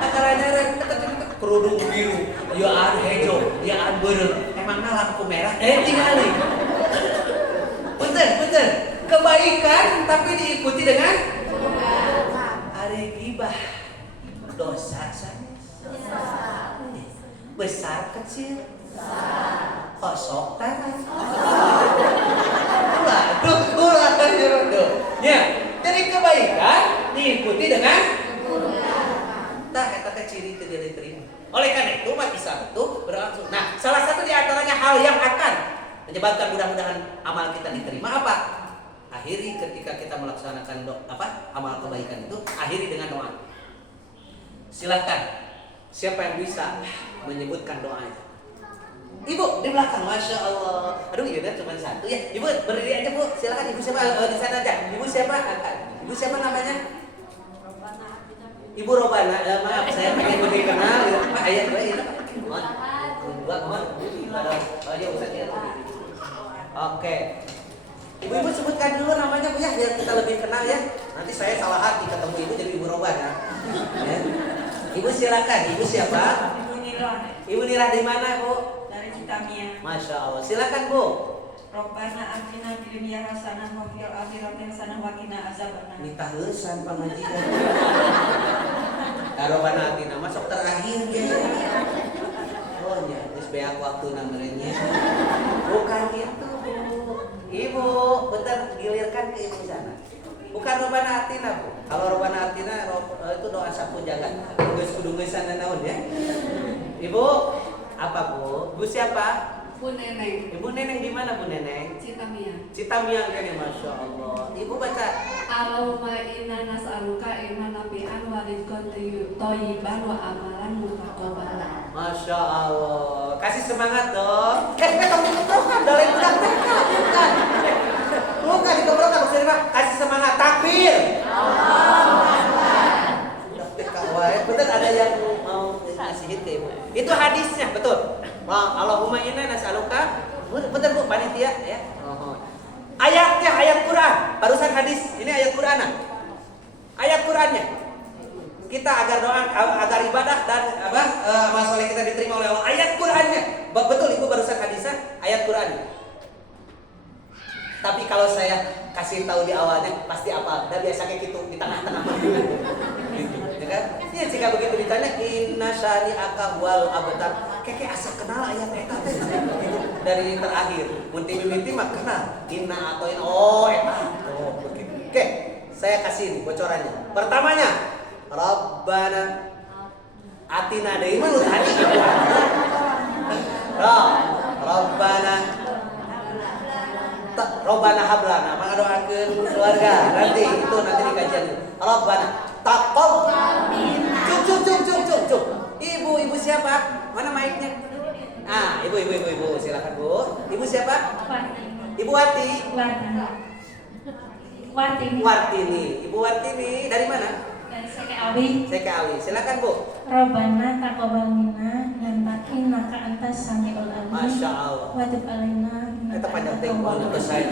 Acaranya kerudung biru, ya an hejo, ya an beureuh. Emangna lampu merah tingali. Punten. Kebaikan tapi diikuti dengan ari gibah. Dosa sanes. Besar kecil. Kosok tangan. Ulah. Ya. Jadi kebaikan diikuti dengan tak kata ciri itu dia diterima. Oleh karena itu umat Islam itu berlangsung. Nah, salah satu di antaranya hal yang akan menyebabkan mudah-mudahan amal kita diterima apa? Akhiri ketika kita melaksanakan amal kebaikan itu, akhiri dengan doa. Silakan siapa yang bisa menyebutkan doanya? Ibu di belakang, masya Allah. Aduh, iya cuma satu ya. Ibu berdiri aja Bu. Silakan ibu siapa di sana aja. Ibu siapa? Ibu siapa namanya? Ibu Robana. Maaf, saya pengen lebih kenal. Pak ayat dua ya. Mohon. Oh ya Ustaz ya. Oke. Ibu sebutkan dulu namanya Bu ya, biar kita lebih kenal ya. Nanti saya salah hati ketemu ibu jadi Ibu Robana. Ya. Ibu silakan. Ibu siapa? Ibu Nirah. Ibu Nirah di mana Bu? Tamia. Masya Allah, silakan Bu. Robbana atina fid dunya hasanah wa fil akhirati hasanah wa qina azabannar. Minta heusan pengajian. Robbana atina masuk terakhir ya. Oh nya, geus beak waktuna merenya. Bukan itu Bu. Ibu, bentar gilirkan ke ibu sana. Bukan Robbana atina Bu. Kalau Robbana atina itu doa sapu jagat. Geus kudu ngeusan naon ya. Ibu, apa Bu? Bu siapa? Bu Neneng. Ibu Neneng di mana Bu Neneng? Citamia kan ya, Masya Allah. Ibu baca. Allahumma inna nas'aluka ilman nafi'an wa rizqan thayyiban wa amalan mutaqabbalan. Masya Allah. Kasih semangat dong. Kamu dikobrokan, dalai budak mereka. Bukan dikobrokan, maksudnya kasih semangat. Takbir. Betul ada yang mau ngasih itu. Itu hadisnya, betul. Allahumma inna nas'aluka. Betul Bu, panitia ya. Ayatnya ayat Quran. Barusan hadis. Ini ayat Quran. Ayat Qurannya. Kita agar doa, agar ibadah dan amal soleh kita diterima oleh Allah. Ayat Qurannya. Betul Ibu barusan hadisnya ayat Quran. Tapi kalau saya kasih tahu di awalnya pasti apa? Dan biasanya gitu di tengah-tengah gitu, ya kan? Ya jika begitu ditanya inna syani'aka wal abtar. Kayak asa kenal ayat eta teh gitu. Dari terakhir. Mun mimiti mah kenal. Inna atau in eta. Oh, begitu. Oke, saya kasih nih bocorannya. Pertamanya, Rabbana atina deui mah udah hadi. Rabbana Robbana hablana, maka doakeun keluarga. Nanti di kajian. Robbana taqabbal minna. Cuk. Ibu siapa? Mana mic-nya? Ibu silakan Bu. Ibu siapa? Ibu Wati. Wartini. Ibu Wartini dari mana? Dari Seke Awi. Silakan Bu. Robbana taqabbal minna innaka antas samiul alim. Masya Allah. Wa tub alaina. Kita panjang tengok untuk saya.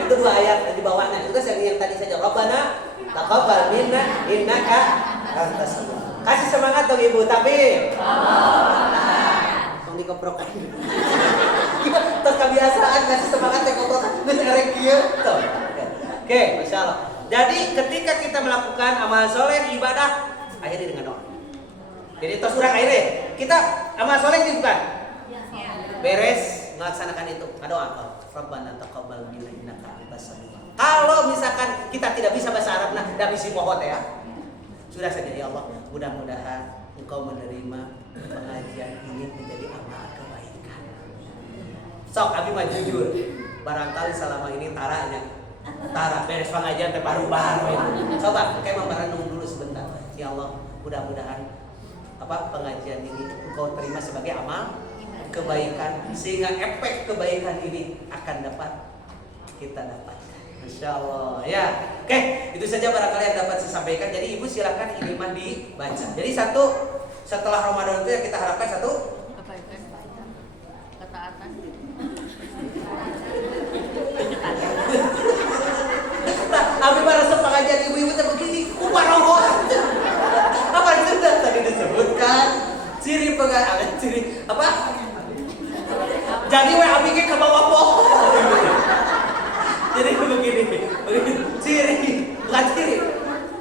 Itu 2 ayat di bawahnya. Itu yang tadi saja. Rabbana taqabbal minna innaka antas samiul. Kasih semangat dong Ibu, tapi tong dikoprokan. Terus kebiasaan kasih semangat dikoprokan. Terus erek kieu. Oke, Masya Allah. Jadi ketika kita melakukan amal soleh ibadah, akhiri dengan doa. Jadi terus urang akhirnya kita amal soleh itu bukan beres melaksanakan itu. Doa. Rabbana taqabbal minna innaka antas samiul. Kalau misalkan kita tidak bisa bahasa Arab, nah tidak bisa pohon ya. Sudah saja ya Allah, mudah-mudahan Engkau menerima pengajian ini menjadi amal kebaikan. Sok abi mah jujur. Barangkali selama ini Tara beres pengajian teh baru-baru itu. Coba kayak membarenung dulu sebentar. Ya Allah, mudah-mudahan pengajian ini Engkau terima sebagai amal kebaikan sehingga efek kebaikan ini akan dapat kita dapatkan. Masya Allah ya. Oke, itu saja barangkali yang dapat saya sampaikan. Jadi Ibu silakan ini mah dibaca. Jadi setelah Ramadan itu yang kita harapkan satu apa itu? Ketaatan. Nah, abi pada pengajian ibu-ibu teh begini, kumaroho. Apa itu tadi disebutkan? Ciri pengajian, ciri apa? Jadi abi ge ke bawah pohon. Jadi begini, ciri, bukan ciri.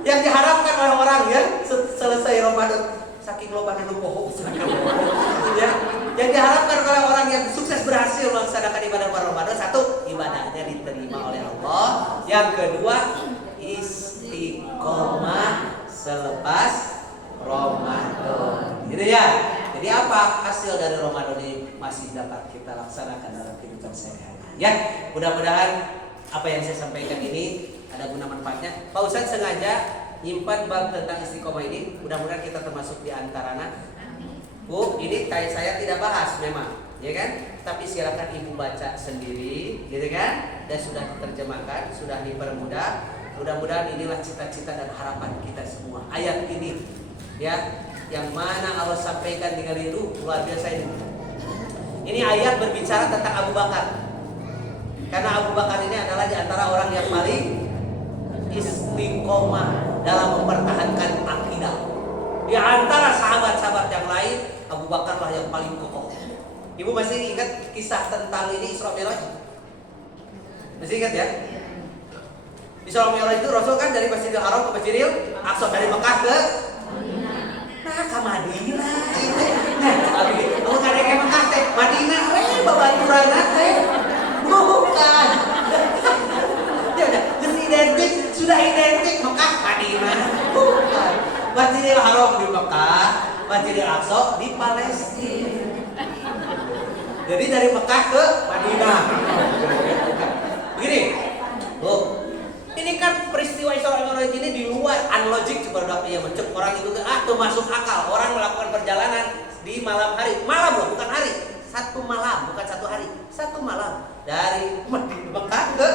Yang diharapkan oleh orang ya selesai Ramadan saking lobana nu poho ya. Yang diharapkan oleh orang yang sukses berhasil melaksanakan ibadah pada Ramadan, satu, ibadahnya diterima oleh Allah. Yang kedua, istiqomah selepas Ramadan. Gitu ya. Jadi apa hasil dari Ramadan ini masih dapat kita laksanakan dalam kehidupan sehari-hari. Ya, mudah-mudahan apa yang saya sampaikan ini ada guna manfaatnya. Pak Ustadz sengaja nyimpan bab tentang istiqomah ini. Mudah-mudahan kita termasuk di antaranya. Bu, ini kayak saya tidak bahas memang, ya kan? Tapi silakan Ibu baca sendiri, gitu kan? Dan sudah diterjemahkan, sudah dipermudah. Mudah-mudahan inilah cita-cita dan harapan kita semua. Ayat ini, ya, yang mana Allah sampaikan dengan itu luar biasa ini. Ini ayat berbicara tentang Abu Bakar. Karena Abu Bakar ini adalah di antara orang yang paling istiqomah dalam mempertahankan akidah. Di antara sahabat-sahabat yang lain, Abu Bakar lah yang paling kokoh. Ibu masih ingat kisah tentang ini Isra Mi'raj? Masih ingat ya? Isra Mi'raj itu Rasul kan dari Masjidil Haram ke Masjidil Aqsa, dari Mekah ke ke Madinah. Nah, tapi kamu nggak ada kayak Mekah teh, Madinah, babaturan teh. Bukan. Ya udah, sudah identik Mekah, Madinah. Bukan. Masjidil Haram di Mekah, Masjidil Aqsa di Palestina. Jadi dari Mekah ke Madinah. Begini, ini kan peristiwa Isra Mi'raj ini di luar unlogic coba udah ya mencek orang itu tuh masuk akal. Orang melakukan perjalanan di malam hari, malam loh bukan hari, satu malam bukan satu hari, satu malam dari Mekah ke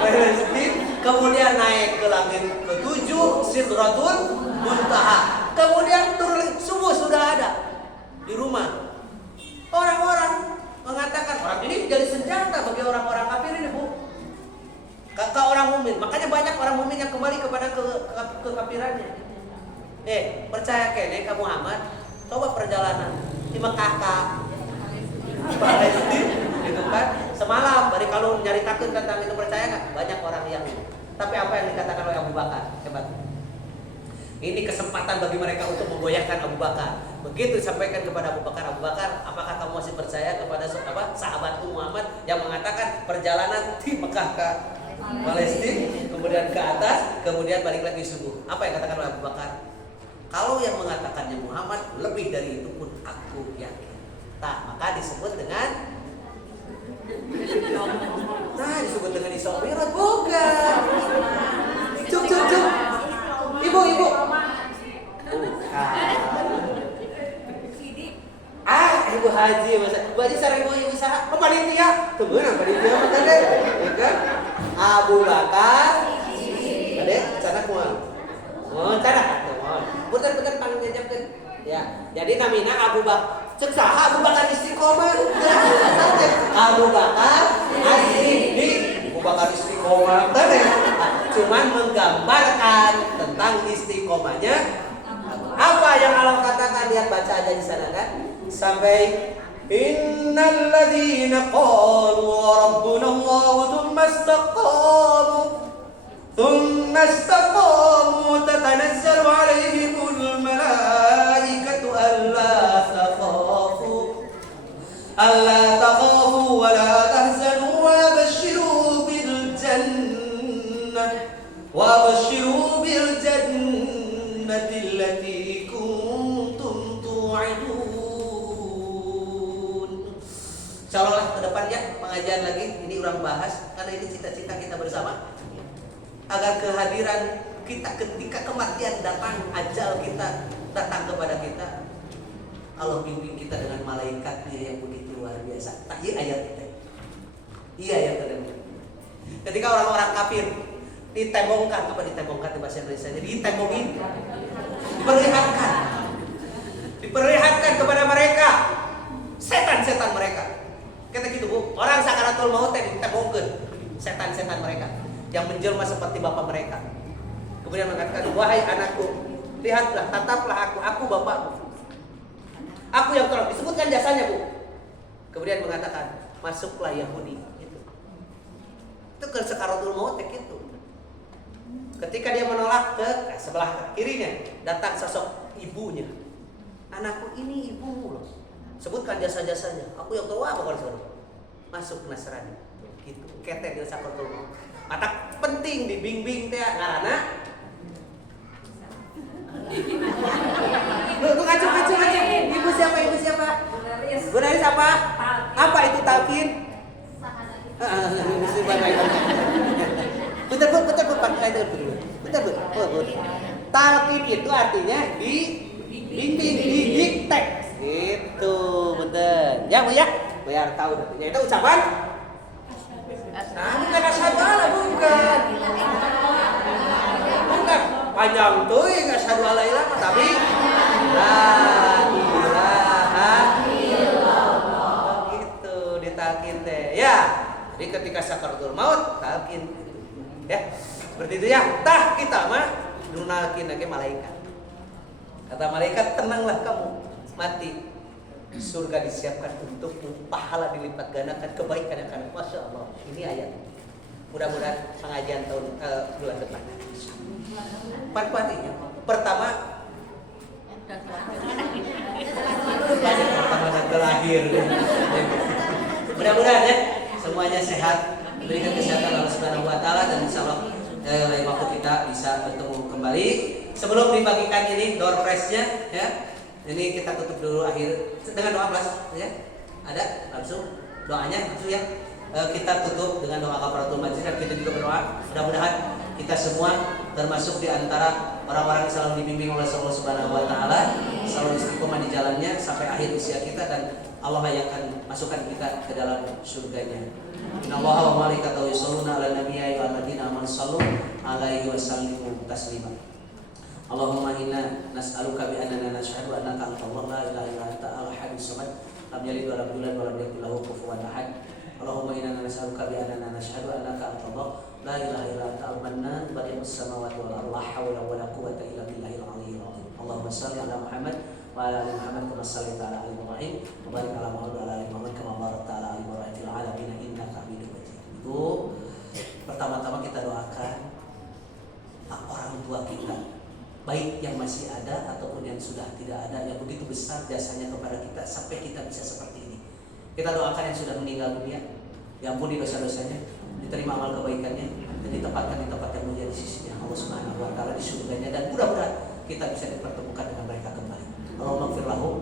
Palestina, kemudian naik ke langit ke-7 Sidratul Muntaha, kemudian turun subuh sudah ada di rumah. Orang-orang mengatakan orang ini jadi senjata bagi orang-orang kafir ini, Bu. Ke orang mukmin. Makanya banyak orang mukmin yang kembali kepada kekafirannya. Percaya kene ke Muhammad, coba perjalanan di Mekah ke Palestina gitu kan. Semalam bari kalau nyaritakeun tentang itu, percaya enggak? Banyak orang yang. Tapi apa yang dikatakan oleh Abu Bakar? Hebat. Ini kesempatan bagi mereka untuk menggoyahkan Abu Bakar. Begitu disampaikan kepada Abu Bakar, apakah kamu masih percaya kepada sahabatku Muhammad yang mengatakan perjalanan di Mekah ke Palestina, kemudian ke atas, kemudian balik lagi subuh. Apa yang katakan oleh Abu Bakar? Kalau yang mengatakannya Muhammad, lebih dari itu pun aku yakin. Maka disebut dengan disebut dengan Isra Mi'raj, bukan. Cuk. Ibu. Ibu Haji, Bu Haji sareng ibu saha? Panitia. Teu beunang panitia mah teh. Ya kan? Abu Bakar. Ade, cenah kumaha? Oh, cenah. Punten panggiljeupkeun. Ya, jadi namina Abu Bakar. Cek saha Abu Bakar Istiqomah? Abu Bakar As-Siddiq. Abu Bakar Istiqomah teh. Cuman menggambarkan tentang istiqomahnya. Apa yang Allah katakan, lihat baca aja di sana kan? Sampai innal ladzina qalu rabbuna Allah thumma istaqamu tatanazzalu alaihimul malaikatu alla takhafu wa la tahzanu wa bashiru bil jannati allati kuntum tu'idun. Insyaallah ke depan ya pengajian lagi ini orang bahas karena ini cita-cita kita bersama agar kehadiran kita ketika kematian datang, ajal kita datang kepada kita, Allah bimbing kita dengan malaikatnya yang begitu luar biasa. Iya ayat kita. Iya ayat tadi. Ketika orang-orang kafir ditembongkan, apa ditembongkan di bahasa Indonesia? Jadi ditembongin, diperlihatkan kepada mereka setan-setan mereka. Kata gitu Bu, orang sakaratul maut ditembongkan setan-setan mereka yang menjelma seperti bapak mereka. Kemudian mengatakan, wahai anakku, lihatlah, tataplah aku bapakmu. Aku yang tolong, disebutkan jasanya Bu. Kemudian mengatakan, masuklah Yahudi. Itu ke sakaratul maut gitu. Ketika dia menolak ke sebelah kirinya datang sosok ibunya. Anakku ini ibumu loh. Sebutkan jasa-jasanya. Aku yang tahu apa kalau sekarang. Masuk Nasrani. Gitu. Ketek dia sakaratul maut. Mata penting dibimbing teh karena lu kacau. Ibu siapa? Bu Naris apa? Apa itu talqin? Bentar pakai itu dulu. Bentar. Talqin itu artinya dibimbing, didiktek. Gitu, bentar. Ya Bu ya. Biar tahu artinya. Itu ucapan bukan asyhadu alla, bukan. Panjang tuh ya asyhadu alla ilaha, tapi la ilaha illallah. Gitu ditalkin teh. Ya. Jadi ketika sakaratul maut talkin gitu. Ya. Seperti itu ya. Tah kita mah nunalkin lagi malaikat. Kata malaikat, tenanglah kamu, mati. Surga disiapkan untukmu, pahala dilipat gandakan, kebaikan yang akan. Masya Allah, ini ayat. Mudah-mudahan pengajian tahun bulan depan. Manfaatnya pertama dan terakhir. Mudah-mudahan ya semuanya sehat, diberikan kesehatan Allah Subhanahu Wa Taala, dan Insya Allah waktu kita bisa bertemu kembali. Sebelum dibagikan ini door prize-nya ya. Ini kita tutup dulu akhir dengan doa plus ya. Ada langsung doanya langsung ya. Kita tutup dengan doa kafaratul majlis dan kita juga berdoa mudah-mudahan kita semua termasuk di antara orang-orang yang selalu dibimbing oleh Allah Subhanahu wa taala, selalu istiqomah di jalannya sampai akhir usia kita, dan Allah yang akan masukkan kita ke dalam surganya. Innallaha wa malaikatahu yusholluna 'alan nabiyyi wa alladzina amanu shallu 'alaihi wa sallimu taslima. Allahumma inna nas'aluka bi annana nashhadu annaka antallahu la ilaha illa anta al-ahadus samad lam yalid wa lam yulad wa lam yakul lahu kufuwan ahad. Allahumma inna nas'aluka bi annana nashhadu annaka antallahu la ilaha illa anta al-mannan badi'us samawati wal ardi la haula wa la quwwata illa billahil aliyyil azim. Allahumma shalli ala Muhammad wa ala ali Muhammad kama shallaita ala ali Ibrahim wa barik ala Muhammad wa ala ali Muhammad kama barakta ala ali Ibrahim fil alamin innaka Hamidum Majid. Itu pertama-tama kita doakan orang tua kita, baik yang masih ada ataupun yang sudah tidak ada, yang begitu besar jasanya kepada kita sampai kita bisa seperti ini. Kita doakan yang sudah meninggal dunia, diampuni dosa-dosanya, diterima amal kebaikannya, dan ditempatkan di tempat yang mulia di sisinya Allah Subhanahu wa taala, di surganya, dan mudah-mudahan kita bisa dipertemukan dengan mereka kembali. Allahumma ighfir lahum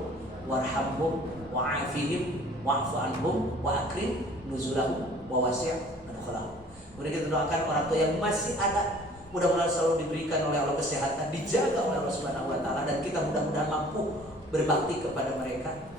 warhamhum wa'afihim wa'fu anhum wa akrim nuzulahum wa wasi' madkhalahum. Kemudian kita doakan orang tua yang masih ada, mudah-mudahan selalu diberikan oleh Allah kesehatan, dijaga oleh Allah Subhanahu wa taala, dan kita mudah-mudahan mampu berbakti kepada mereka.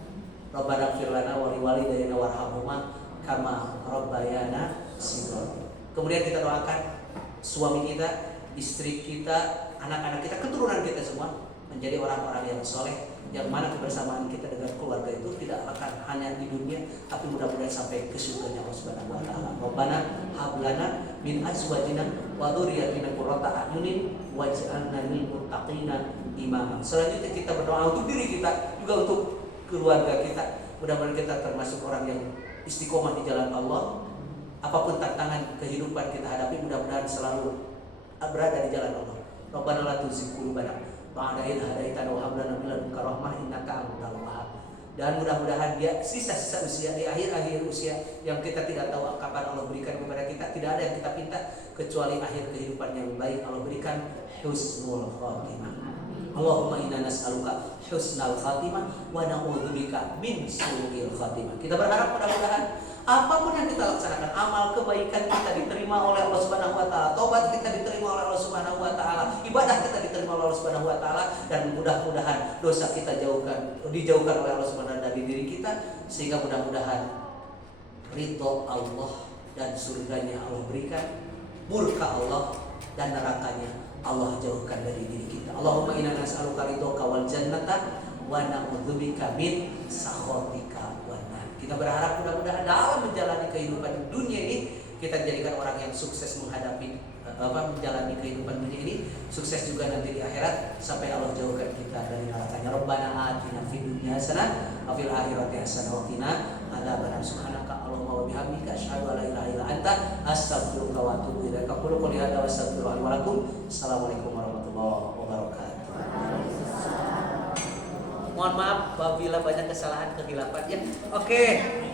Rabbana ighfir lana wa liwalidayna warhamhuma kama rabbayana shighara. Kemudian kita doakan suami kita, istri kita, anak-anak kita, keturunan kita semua menjadi orang-orang yang soleh, yang mana kebersamaan kita dengan keluarga itu tidak akan hanya di dunia, tapi mudah-mudahan sampai ke surganya Allah Subhanahu wa taala. Rabbana hab lana min azwajina wa dzurriyyatina qurrata a'yunin waj'alna lil muttaqina imama. Selanjutnya kita berdoa untuk diri kita, juga untuk keluarga kita. Mudah-mudahan kita termasuk orang yang istiqomah di jalan Allah. Apapun tantangan kehidupan kita hadapi, mudah-mudahan selalu berada di jalan Allah. Rabbana la tuzigh qulubana ba'da idh hadaitana wa hab lana min ladunka rahmah innaka antal wahhab. Dan mudah-mudahan dia sisa-sisa usia, di akhir-akhir usia yang kita tidak tahu kapan Allah berikan kepada kita, tidak ada yang kita minta kecuali akhir kehidupan yang baik Allah berikan, husnul khatimah. Allahumma inna nas'aluka husnal khatimah wa na'udzubika min su'il khatimah. Kita berharap mudah-mudahan apapun yang kita laksanakan, amal kebaikan kita diterima oleh Allah Subhanahu wa taala, taubat kita diterima oleh Allah Subhanahu wa taala, ibadah kita diterima oleh Allah Subhanahu wa taala, dan mudah-mudahan dosa kita dijauhkan oleh Allah Subhanahu wa taala dari diri kita, sehingga mudah-mudahan ridho Allah dan surganya Allah berikan, murka Allah dan nerakanya Allah jauhkan dari diri kita. Allahumma inna nas'aluka ridhoka wal jannata wa na'udzubika min sakhatika wan nar. Kita berharap mudah-mudahan dalam menjalani kehidupan dunia ini kita jadikan orang yang sukses menjalani kehidupan dunia ini, sukses juga nanti di akhirat sampai Allah jauhkan kita dari nerakanya. Rabbana atina fid dunya hasanah wa fil akhirati hasanah wa qina adzabannar. Subhanaka Allahumma wa bihamdika asyhadu an la ilaha illa anta astaghfiruka wa atubu ilaik. Qul qouli hadza wa astaghfirullaha li wa lakum. Assalamualaikum warahmatullahi wabarakatuh. Mohon maaf apabila banyak kesalahan kehilapan ya. Oke,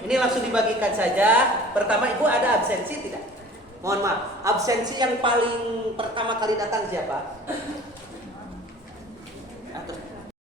ini langsung dibagikan saja. Pertama, Ibu ada absensi tidak? Mohon maaf, absensi yang paling pertama kali datang siapa?